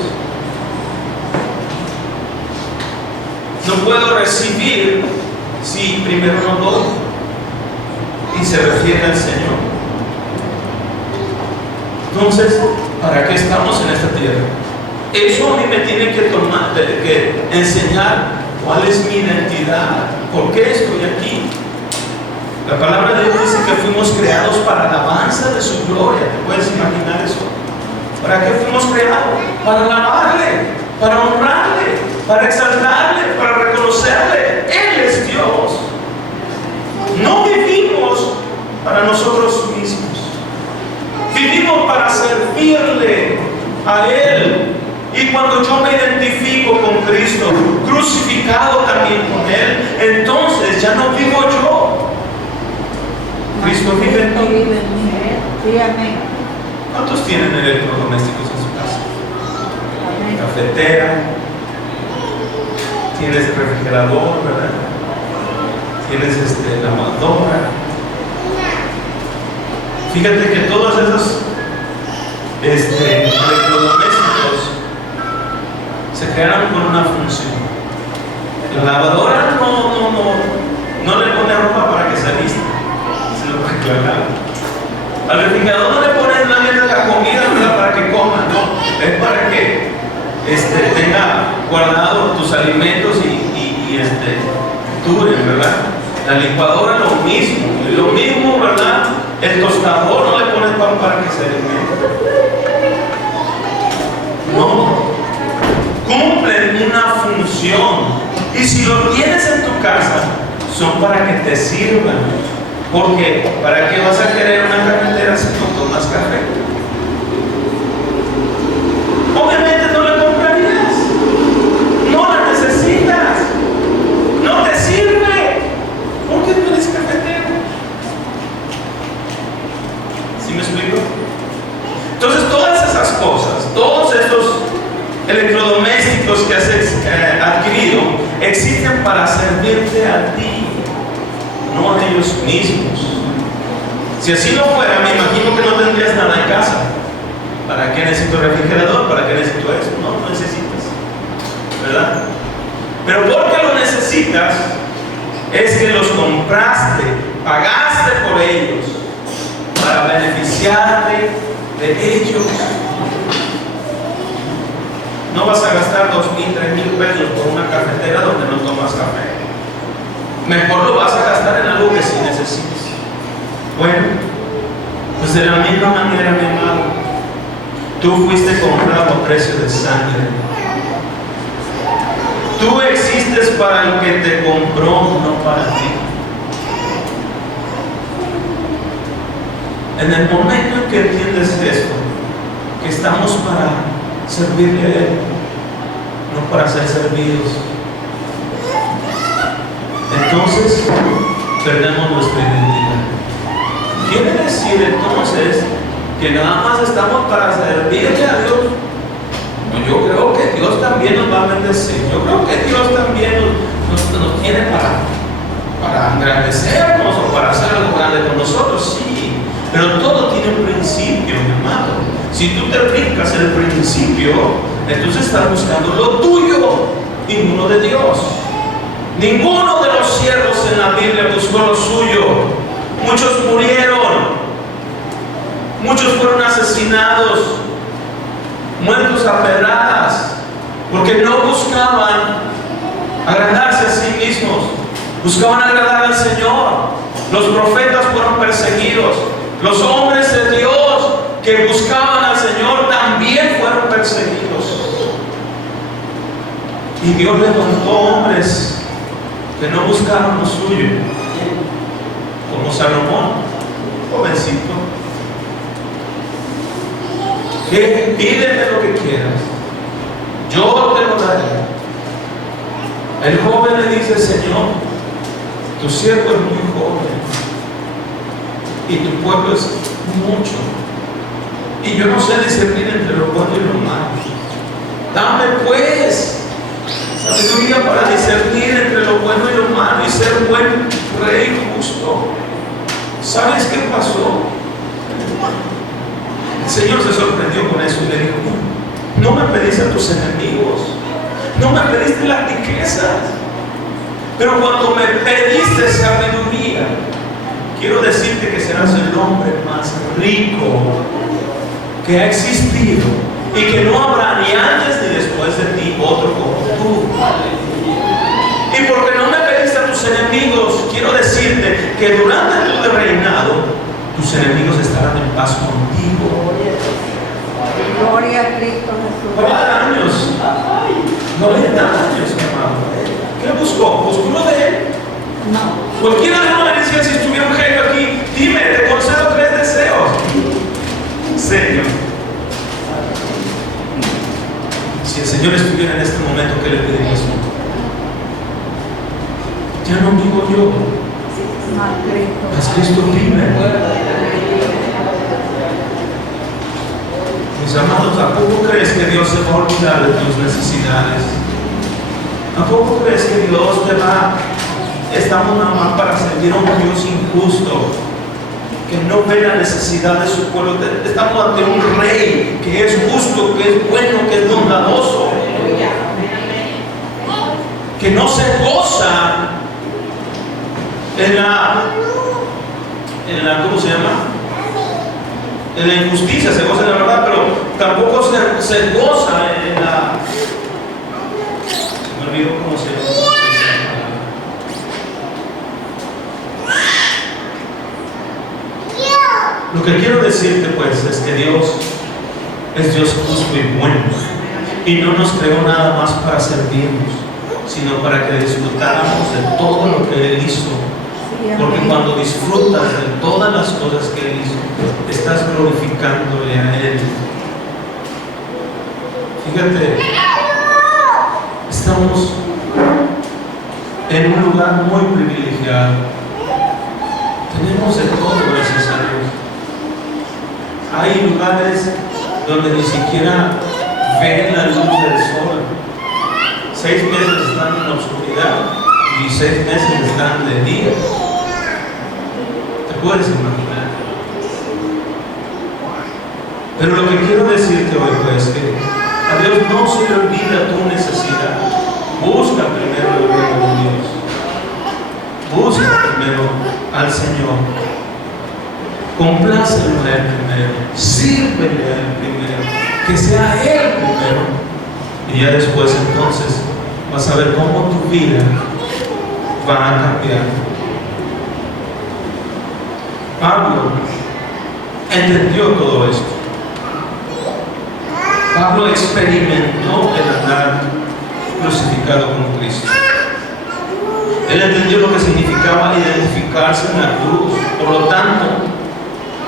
No puedo recibir si primero no doy. Y se refiere al Señor. Entonces, ¿para qué estamos en esta tierra? Eso a mí me tiene que enseñar cuál es mi identidad, por qué estoy aquí. La palabra de Dios dice que fuimos creados para la alabanza de su gloria. ¿Te puedes imaginar eso? ¿Para qué fuimos creados? Para alabarle, para honrarle, para exaltarle, para reconocerle. Él es Dios. No vivimos para nosotros mismos. Vivimos para servirle a Él. Y cuando yo me identifico con Cristo, crucificado también con Él, entonces ya no vivo yo. Cristo vive en mí. ¿Cuántos tienen electrodomésticos en su casa? Cafetera, tienes refrigerador, ¿verdad? Tienes lavadora. Fíjate que todos esos electrodomésticos se crearon con una función. La lavadora no le pone ropa para que se aliste, sino para que la lave. Al refrigerador no le ponen la comida, ¿verdad?, para que coma, no, es para que tenga guardado tus alimentos y duren, ¿verdad? La licuadora lo mismo, ¿verdad? El tostador no le pone pan para que se alimente. No, cumplen una función. Y si lo tienes en tu casa, son para que te sirvan. Porque ¿para qué vas a querer una cafetera si no tomas café? Obviamente no la comprarías. No la necesitas. No te sirve. ¿Por qué no eres cafetero? ¿Sí me explico? Entonces todas esas cosas, todos estos electrodomésticos que has adquirido, existen para servirte a ti, no a ellos mismos. Si así no fuera, me imagino que no tendrías nada en casa. ¿Para qué necesito refrigerador? ¿Para qué necesito eso? No necesitas, ¿verdad? Pero porque lo necesitas, es que los compraste, pagaste por ellos, para beneficiarte de ellos. No vas a gastar 2,000, 3,000 pesos por una cafetera donde no tomas café. Mejor lo vas a gastar en algo que sí necesites. Bueno, pues de la misma manera, mi amado, tú fuiste comprado a precio de sangre. Tú existes para el que te compró, no para ti. En el momento en que entiendes esto, que estamos para servirle a Él, no para ser servidos, entonces perdemos nuestra identidad. Quiere decir entonces que nada más estamos para servirle a Dios. No, yo creo que Dios también nos va a bendecir. Yo creo que Dios también nos tiene para engrandecernos o para hacer algo grande con nosotros, sí. Pero todo tiene un principio, mi amado. Si tú te brincas el principio, entonces estás buscando lo tuyo y no lo de Dios. Ninguno de los siervos en la Biblia buscó lo suyo. Muchos murieron, muchos fueron asesinados, muertos a pedradas, porque no buscaban agradarse a sí mismos, buscaban agradar al Señor. Los profetas fueron perseguidos, los hombres de Dios que buscaban al Señor también fueron perseguidos. Y Dios levantó hombres que no buscaron lo suyo, como Salomón, jovencito, que pídeme lo que quieras, yo te lo daré. El joven le dice: Señor, tu siervo es muy joven y tu pueblo es mucho, y yo no sé discernir entre lo bueno y lo malo. Dame pues sabiduría para discernir entre lo bueno y lo malo y ser buen rey justo. ¿Sabes qué pasó? El Señor se sorprendió con eso y le dijo: no me pediste a tus enemigos, no me pediste las riquezas, pero cuando me pediste sabiduría, quiero decirte que serás el hombre más rico que ha existido y que no habrá ni antes ni después de ti otro como tú. Y porque no me pediste a tus enemigos, quiero decirte que durante tu reinado tus enemigos estarán en paz contigo. Gloria a Cristo Jesús. 40 años, 90 años, mi amado. ¿Qué buscó? ¿Buscó lo de él? No. Cualquiera de nosotros decía: si estuviera un genio aquí, dime, te concedo 3 deseos. Señor. Si el Señor estuviera en este momento, ¿qué le pedirías? Ya no vivo yo, mas Cristo vive. Mis amados, ¿a poco crees que Dios se va a olvidar de tus necesidades? ¿A poco crees que Dios te va? Estamos nada más para servir a un Dios injusto, que no ve la necesidad de su pueblo. Estamos ante un rey que es justo, que es bueno, que es bondadoso, que no se goza en la ¿cómo se llama? En la injusticia, se goza en la verdad, pero tampoco se goza en la... Se me olvidó cómo se llama. Lo que quiero decirte pues es que Dios es Dios justo y bueno, y no nos creó nada más para servirnos, sino para que disfrutáramos de todo lo que Él hizo. Porque cuando disfrutas de todas las cosas que Él hizo, estás glorificándole a Él. Fíjate, estamos en un lugar muy privilegiado. Tenemos de todo, gracias a Dios. Hay lugares donde ni siquiera ven la luz del sol. 6 meses están en la oscuridad y 6 meses están de día. ¿Te puedes imaginar? Pero lo que quiero decirte hoy pues, es que a Dios no se le olvida tu necesidad. Busca primero el reino de Dios. Busca primero al Señor. Complácelo a Él primero. Sírvele a Él primero. Que sea Él primero. Y ya después entonces vas a ver cómo tu vida va a cambiar. Pablo entendió todo esto. Pablo experimentó el andar crucificado con Cristo. Él entendió lo que significaba identificarse en la cruz. Por lo tanto,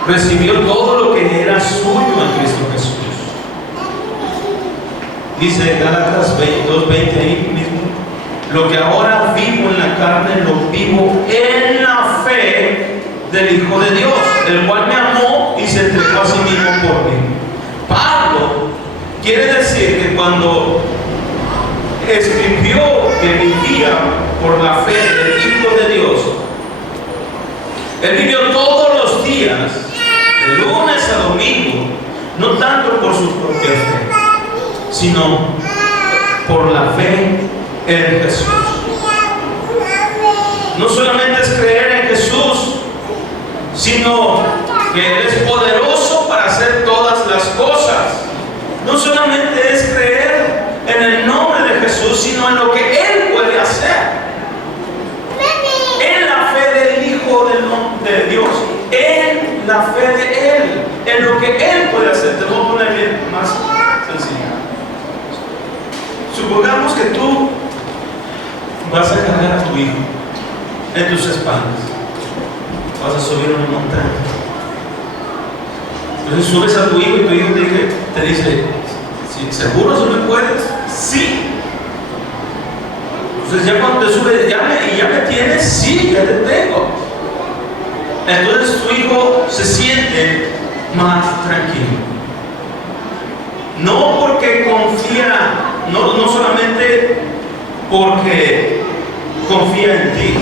recibió todo lo que era suyo en Cristo Jesús. Dice Gálatas 2:20 ahí mismo: Lo que ahora vivo en la carne, lo vivo en la fe del Hijo de Dios, el cual me amó y se entregó a sí mismo por mí. Pablo quiere decir que cuando escribió que vivía por la fe del Hijo de Dios, él vivió todos los días, de lunes a domingo, no tanto por su propia fe, sino por la fe en Jesús. No solamente es creer en Jesús, sino que Él es poderoso para hacer todas las cosas. No solamente es creer en el nombre de Jesús, sino en lo que Él puede hacer. En la fe del Hijo de Dios, en la fe de Él, en lo que Él puede hacer. Te voy a poner bien más sencillo. Supongamos que tú vas a cargar a tu hijo en tus espaldas. Vas a subir una montaña. Entonces subes a tu hijo y tu hijo te dice, ¿seguro si me puedes? Sí. Entonces ya cuando te subes, ya me tienes, sí, ya te tengo. Entonces tu hijo se siente más tranquilo. No porque confía, no solamente porque confía en ti,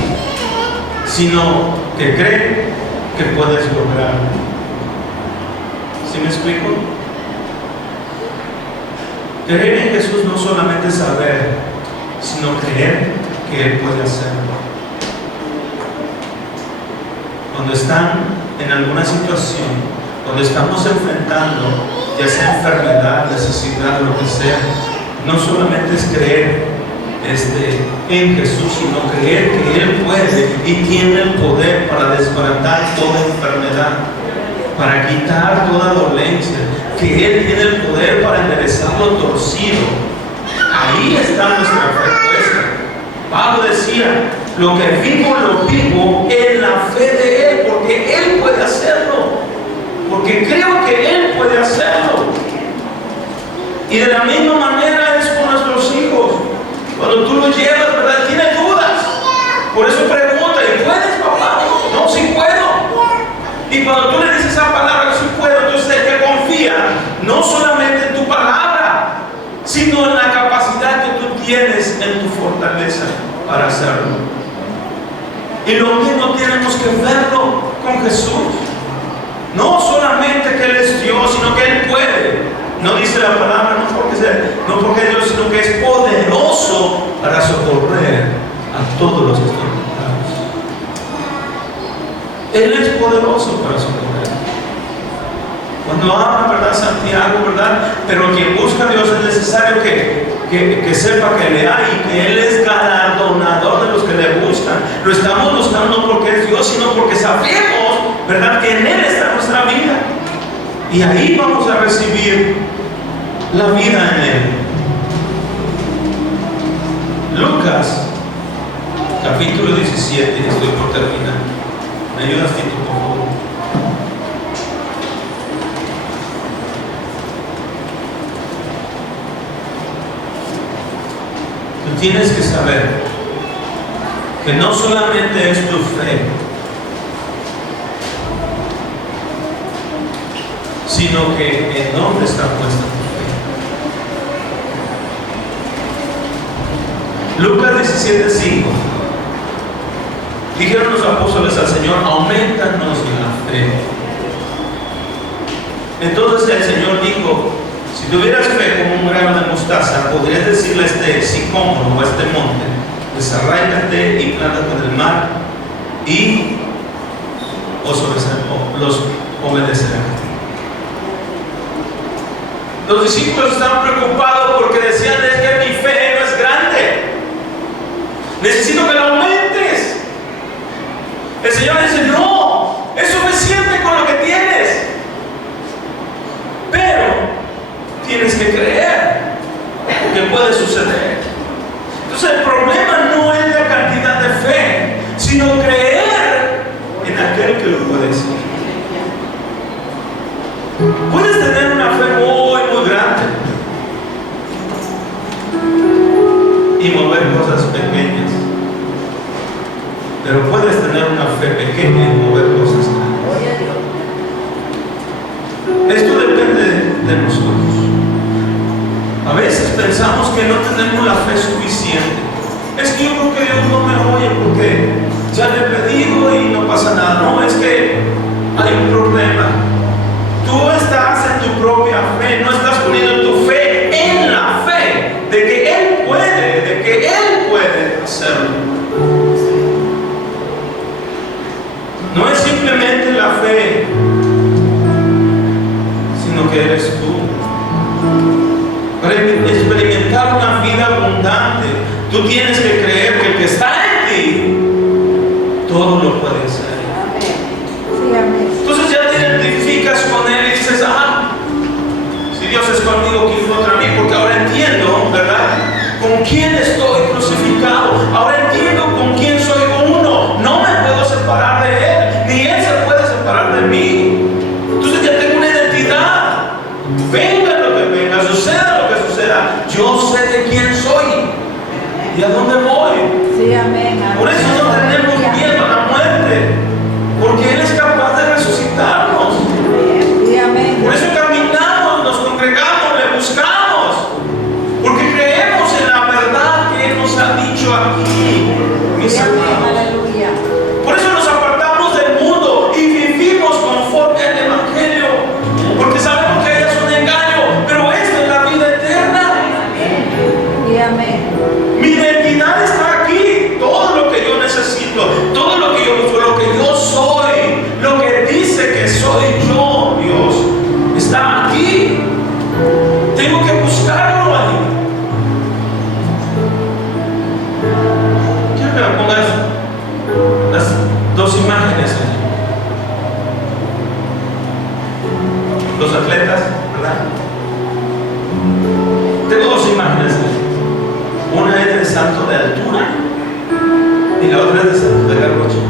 sino que cree que puedes lograrlo. ¿Sí me explico? Creer en Jesús no solamente es saber, sino creer que Él puede hacerlo. Cuando están en alguna situación, cuando estamos enfrentando, ya sea enfermedad, necesidad, lo que sea, no solamente es creer en Jesús, sino creer que Él puede y tiene el poder para desbaratar toda enfermedad, para quitar toda dolencia, que Él tiene el poder para enderezar lo torcido. Ahí está nuestra respuesta. Pablo decía, lo que vivo, lo vivo en la fe de Él, porque Él puede hacerlo, porque creo que Él puede hacerlo. Y de la misma manera es con nuestros hijos. Cuando tú los llevas, ¿verdad? Tiene dudas. Por eso pregunta, ¿y puedes, papá? No, sí puedo. Y cuando tú le dices esa palabra, sí puedo, entonces él te confía, no solamente en tu palabra, sino en la capacidad que tú tienes, en tu fortaleza para hacerlo. Y lo mismo tenemos que verlo con Jesús. No solamente que Él es Dios, sino que Él puede. No dice la palabra, no porque es Dios, sino que es poderoso para socorrer a todos los que están tentados. Él es poderoso para socorrer. Cuando habla, ¿verdad? Santiago, ¿verdad? Pero quien busca a Dios es necesario que sepa que le hay y que Él es galardonador de los que le buscan. Lo estamos buscando no porque es Dios, sino porque sabemos, ¿verdad?, que en Él está nuestra vida. Y ahí vamos a recibir la vida en Él. Lucas, capítulo 17, estoy por terminar. ¿Me ayudas, Tito, por favor? Tú tienes que saber que no solamente es tu fe, sino que en dónde está puesta tu fe. Lucas 17:5. Dijeron los apóstoles al Señor, aumentanos la fe. Entonces el Señor dijo, si tuvieras fe como un grano de mostaza, podrías decirle a este sicómoro o a este monte, desarráigate y plántate en el mar, y los obedecerán. Los discípulos estaban preocupados porque decían, es que mi fe no es grande, necesito que la aumentes. El Señor dice, no, es suficiente con lo que tienes, pero tienes que creer que puede suceder. Entonces el problema no es la cantidad de fe, sino creer en aquel que lo puede hacer. Puedes tener una fe muy grande y mover cosas pequeñas. pequeña y mover cosas grandes. Gloria a Dios. Esto depende de nosotros. A veces pensamos que no tenemos la fe suficiente. Es que yo creo que Dios no me oye porque ya le he pedido y no pasa nada. No, es que hay un problema. Tú estás en tu propia fe, no estás poniendo tu fe en la fe de que Él puede hacerlo. No es simplemente la fe, sino que eres tú. Para experimentar una vida abundante, tú tienes que creer que el que está en ti todo lo puede hacer. Amén. Sí, amén. Entonces ya te identificas con Él y dices, si Dios es conmigo, ¿quién contra mí? Porque ahora entiendo, ¿verdad? ¿Con quién estoy crucificado? Ahora entiendo con quién soy uno. No me puedo separar de Él, ni Él se puede separar de mí. Entonces ya tengo una identidad. Venga lo que venga, suceda lo que suceda, yo sé de quién soy y a dónde voy. Sí, amén. Por eso no tenemos miedo a la muerte, porque Él es capaz de resucitarnos. Sí, amén. Por eso caminamos, nos congregamos, le buscamos, porque creemos en la verdad que Él nos ha dicho aquí, mis Sí, amén. hermanos. Aleluya. Por eso nos apartamos del mundo y vivimos conforme al Evangelio, porque sabemos que ella es un engaño, pero esta es la vida eterna. Sí, amén. Mi identidad está aquí, todo lo que yo necesito, todo lo que yo soy, lo que dice que soy yo, Dios, está aquí. Tengo que buscarlo ahí. Quiero que me pongas las dos imágenes allí. Los atletas, ¿verdad? Tengo dos imágenes allí. Una es de salto de altura y la otra es de salto de garrocha.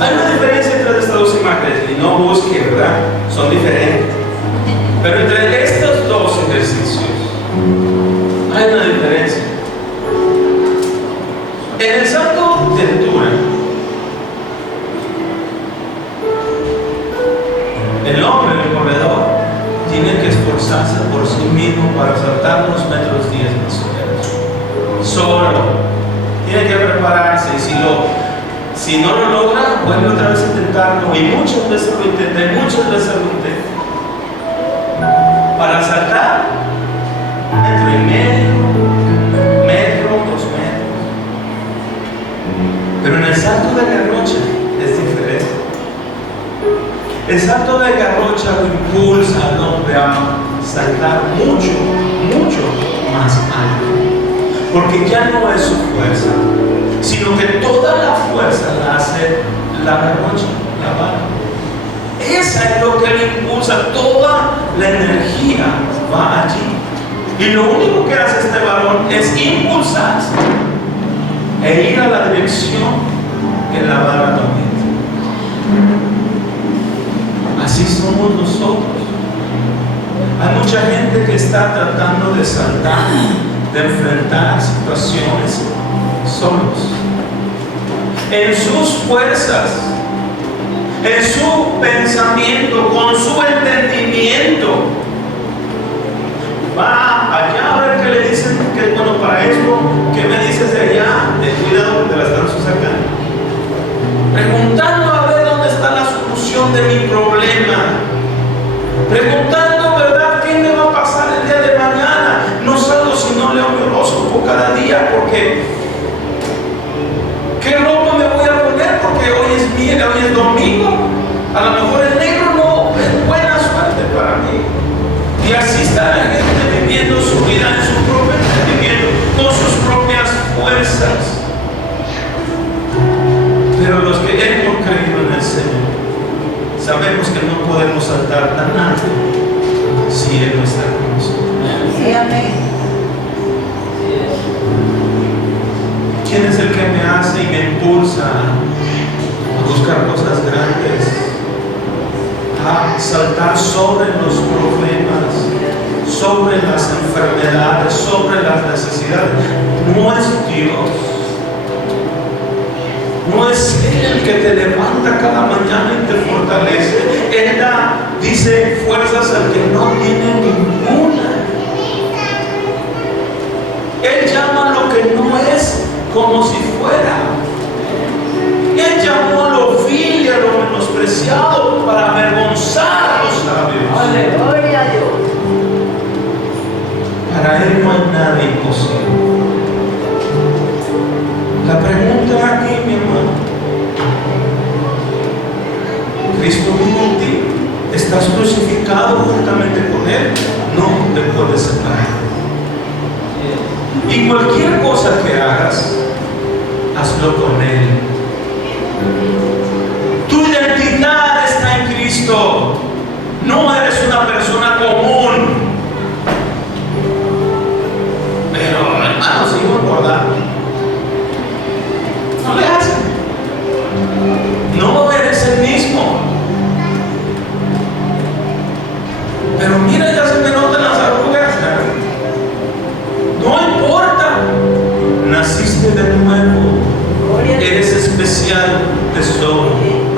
Hay una diferencia entre estas dos imágenes y no busque, ¿verdad? Son diferentes. Pero entre estos dos ejercicios hay una diferencia. En el salto de altura, el hombre, el corredor, tiene que esforzarse por sí mismo para saltar 2 metros 10 más o menos. Solo. Tiene que prepararse y si no lo logra, vuelve otra vez a intentarlo. Y muchas veces lo intenté, para saltar metro y medio, metro, 2 metros. Pero en el salto de garrocha es diferente. El salto de garrocha lo impulsa al hombre a saltar mucho, mucho más alto. Porque ya no es su fuerza, sino que toda la fuerza la hace la garrocha, la vara. Esa es lo que le impulsa, toda la energía va allí. Y lo único que hace este varón es impulsarse e ir a la dirección que la vara no mete. Así somos nosotros. Hay mucha gente que está tratando de saltar, de enfrentar situaciones solos, en sus fuerzas, en su pensamiento, con su entendimiento. Va allá a ver qué le dicen que es bueno para esto, qué me dices de allá, ten cuidado que te la están sacando, preguntando a ver dónde está la solución de mi problema, preguntando, ¿verdad?, qué me va a pasar el día de mañana. No salgo si no leo mi horóscopo cada día, porque ¿qué ropa me voy a poner? Porque hoy es domingo. A lo mejor el negro no es buena suerte para mí. Y así está la gente viviendo su vida en su propio entendimiento, con sus propias fuerzas. Pero los que hemos creído en el Señor, sabemos que no podemos saltar tan alto si Él no está con nosotros. Sí, amén. ¿Quién es el que me hace y me impulsa a buscar cosas grandes? A saltar sobre los problemas, sobre las enfermedades, sobre las necesidades. No es Dios. No es Él el que te levanta cada mañana y te fortalece. Él da, dice, fuerzas al que no tiene ninguna. Él llama lo que no es como si fuera. Él llamó lo vil y a lo menospreciado para avergonzar a los sabios. Gloria a Dios. Para Él no hay nada imposible. La pregunta aquí, mi hermano: ¿Cristo vive en ti? ¿Estás crucificado juntamente con Él? No te puedes separar. Y cualquier cosa que hagas, hazlo con Él. Tu identidad está en Cristo. No eres una persona común. Pero, hermano, sigo engordando. No le hacen. No eres el mismo. Pero mira, ya se me notan las arrugas. No importa. Naciste de nuevo. Eres especial tesoro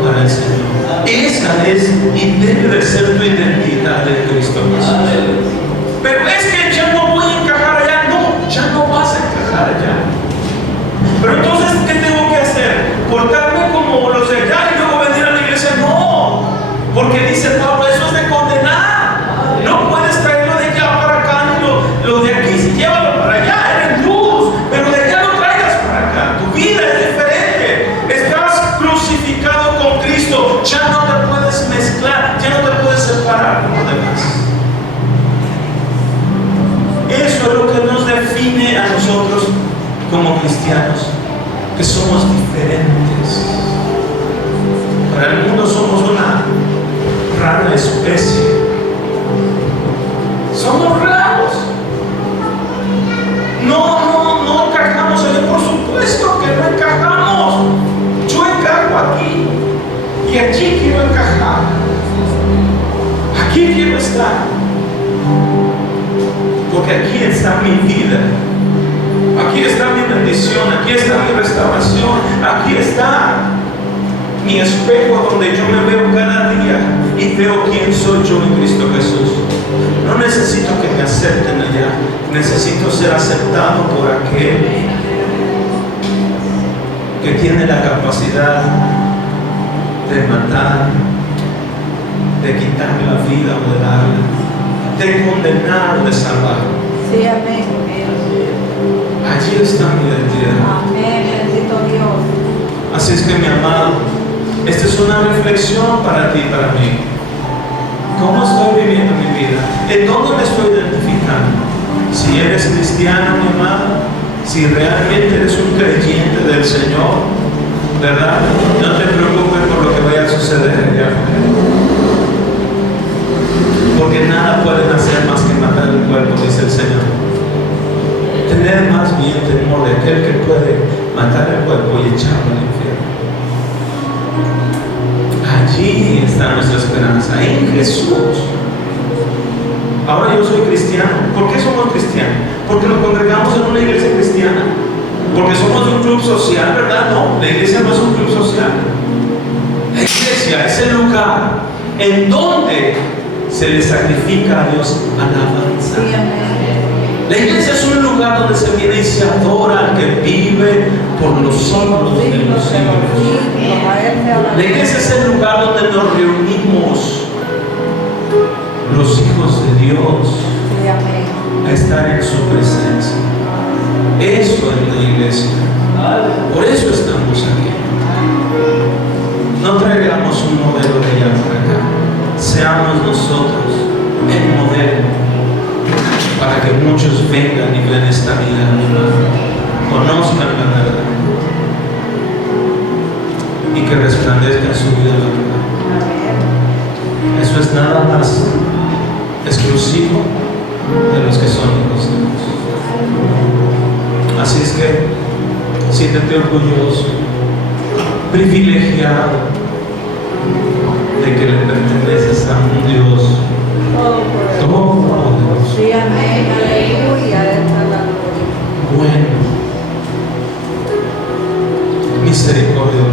para el Señor. Esa es y debe de ser tu identidad en Cristo Jesús. Pero es que ya no voy a encajar allá. No, ya no vas a encajar allá. Pero entonces, ¿qué tengo que hacer? ¿Portarme como los de allá y luego venir a la iglesia? No, porque dice Pablo, eso es de condenar. No puedes traerlo de allá para acá, ni lo de aquí, si llévalo para allá, eres luz, pero de allá lo traigas para acá. Tu vida es diferente. Estás crucificado con Cristo. Ya no te puedes mezclar, ya no te puedes separar con los demás. Eso es lo que nos define a nosotros como cristianos, que somos diferentes. Para el mundo somos una rara especie. Somos raros. No encajamos ahí. Por supuesto que no encajamos. Yo encajo aquí y aquí quiero encajar. Aquí quiero estar, porque aquí está mi vida. Aquí está mi bendición, aquí está mi restauración, aquí está mi espejo donde yo me veo cada día y veo quién soy yo en Cristo Jesús. No necesito que me acepten allá, necesito ser aceptado por aquel que tiene la capacidad de matar, de quitar la vida o de darla, de condenar o de salvar. Sí, amén. Allí está mi identidad. Amén, bendito Dios. Así es que, mi amado, esta es una reflexión para ti y para mí. ¿Cómo estoy viviendo mi vida? ¿En dónde me estoy identificando? Si eres cristiano, mi amado, si realmente eres un creyente del Señor, ¿verdad? No te preocupes por lo que vaya a suceder allá afuera. Porque nada pueden hacer más que matar el cuerpo, dice el Señor. Tener más bien temor de aquel que puede matar el cuerpo y echarlo al infierno. Allí está nuestra esperanza, en Jesús. Ahora yo soy cristiano. ¿Por qué somos cristianos? Porque nos congregamos en una iglesia cristiana. Porque somos de un club social, ¿verdad? No, la iglesia no es un club social. La iglesia es el lugar en donde se le sacrifica a Dios alabanza. Sí, amén. La iglesia es un lugar donde se viene y se adora al que vive por los siglos de los siglos. La iglesia es el lugar donde nos reunimos los hijos de Dios Sí, amén. a estar en su presencia. Eso es la iglesia. Por eso estamos aquí. No traigamos un modelo de allá por acá. Seamos nosotros el modelo para que muchos vengan y vean esta vida, conozcan la verdad y que resplandezca en su vida la verdad. Eso es nada más exclusivo de los que son hijos de Dios. Así es que siéntete orgulloso, privilegiado de que le perteneces a un Dios todopoderoso. Sí, amén. Aleluya. Bueno, misericordioso.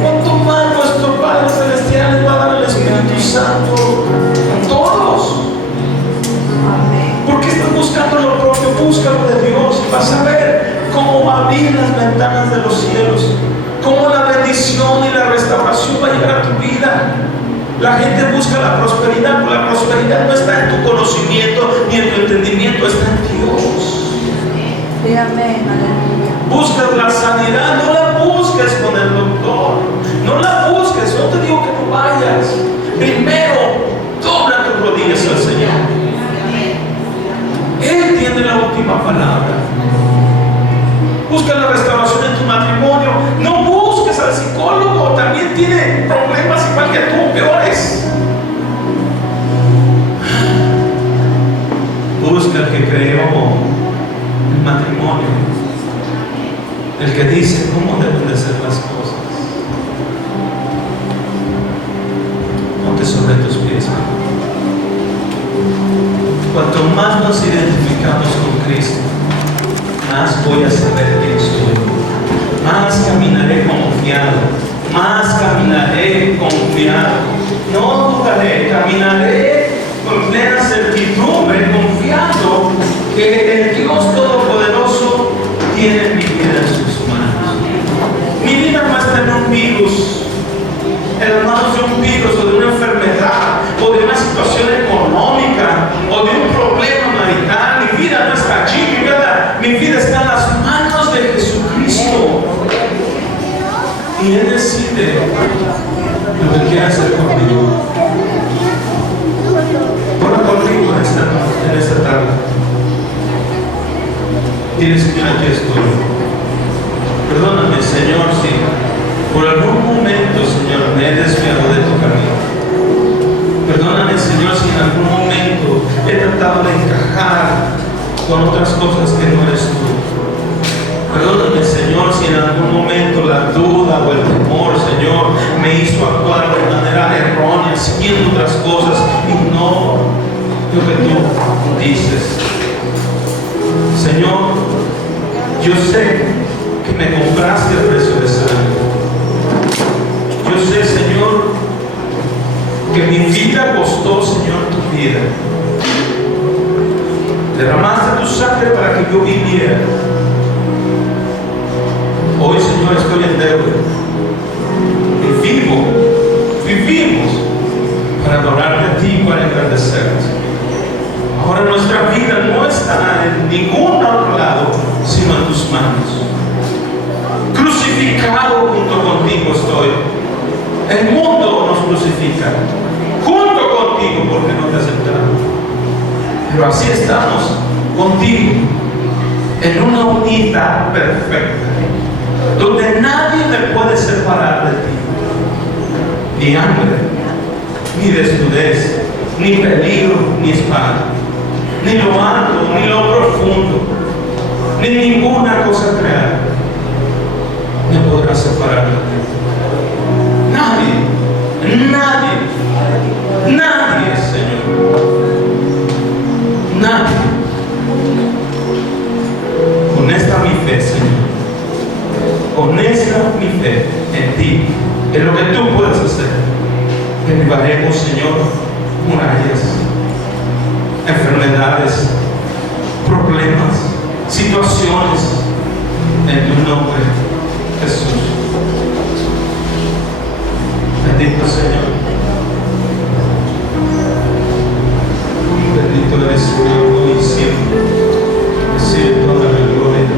¿Cuánto más nuestro Padre Celestial les va a dar el Espíritu Santo a todos? ¿Por qué estás buscando lo propio? Búscalo de Dios y vas a ver cómo va a abrir las ventanas de los cielos, cómo la bendición y la restauración va a llegar a tu vida. La gente busca la prosperidad, pero la prosperidad no está en tu conocimiento ni en tu entendimiento, está en Dios. Sí, amén, aleluya. Buscas la sanidad, no la busques con el doctor, no la busques, no te digo que no vayas. Primero, dobla tus rodillas al Señor. Él tiene la última palabra. Busca la restauración en tu matrimonio. No busques al psicólogo, también tiene problemas igual que tú, peores. Busca el que creó el matrimonio, el que dice cómo deben de ser las cosas. Ponte sobre tus pies. Cuanto más nos identificamos con Cristo, más voy a saber quién soy, más caminaré confiado, no dudaré, caminaré con plena certidumbre, confiando que el Dios Todopoderoso tiene mi vida en sus manos. Mi vida no está en un virus, en las manos de un virus o de una enfermedad o de una situación económica o de un problema marital. Mi vida no está allí, mi vida está en las manos de Jesucristo. Y Él decide lo que quiere hacer conmigo. Ora conmigo en esta tarde. Dile, Señor, aquí estoy. Perdóname, Señor, si por algún momento, Señor, me he desviado de tu camino. Perdóname, Señor, si en algún momento he tratado de encajar con otras cosas que no eres tú. Perdóname, Señor, si en algún momento la duda o el temor, Señor, me hizo actuar de manera errónea, siguiendo otras cosas y no lo que tú dices. Señor, yo sé que me compraste a precio de sangre. Yo sé, Señor, que mi vida costó, Señor, tu vida. Derramaste tu sangre para que yo viviera. Hoy, Señor, estoy en deuda. Y vivimos para adorarte a ti y para engrandecernos. Ahora nuestra vida no está en ningún otro lado, sino en tus manos. Crucificado junto contigo estoy. El mundo nos crucifica junto contigo porque no te aceptaron. Pero así estamos contigo en una unidad perfecta, donde nadie me puede separar de ti. Ni hambre, ni desnudez, ni peligro, ni espada, ni lo alto, ni lo profundo, ni ninguna cosa creada me podrá separar de ti. Nadie, Señor. Nadie. Con esta mi fe, Señor. Con esta mi fe en ti, en lo que tú puedes hacer. Derribaremos, Señor, murallas, enfermedades, problemas, situaciones en tu nombre, Jesús. Bendito Señor. Bendito eres, Señor, hoy y siempre. Recibe toda la gloria.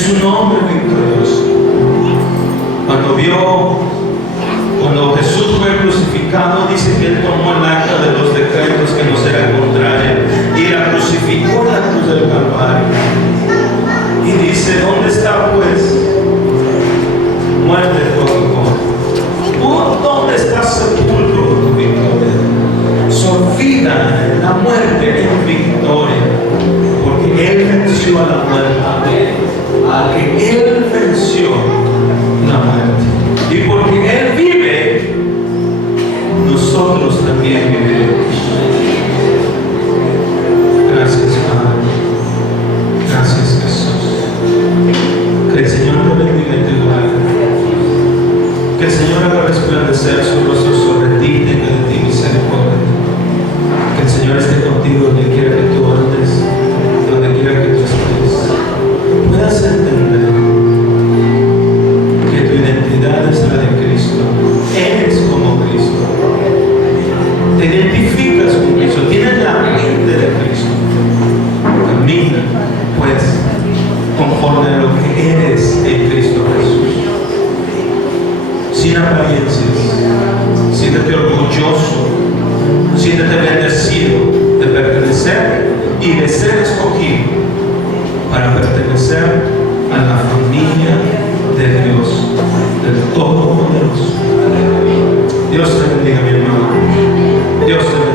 Es un hombre victorioso. Cuando Jesús fue crucificado, dice que Él tomó el acta de los decretos que nos eran contrarios y la crucificó en la cruz del Calvario. Y dice, ¿dónde está pues? Muerte tu aguijón. ¿Dónde está sepulcro tu victoria? Sorfida la muerte en victoria, porque Él venció a la muerte, porque Él venció la muerte, y porque Él vive, nosotros también vivimos. Gracias, Padre. Gracias, Jesús. Que el Señor te bendiga y te guarde. Que el Señor haga resplandecer su rostro sobre ti y tenga de ti misericordia. Que el Señor esté contigo donde quiera que tú andes, donde quiera que tú estés. Puedas entender que tu identidad es la de Cristo. Eres como Cristo. Te identificas con Cristo. Tienes la mente de Cristo. Camina, pues, conforme a lo que eres en Cristo Jesús. Sin apariencias. Siéntete orgulloso. Siéntete bendecido de pertenecer y de ser escogido para pertenecer a la familia de Dios, del Todopoderoso. Dios te bendiga, mi hermano. Dios te bendiga.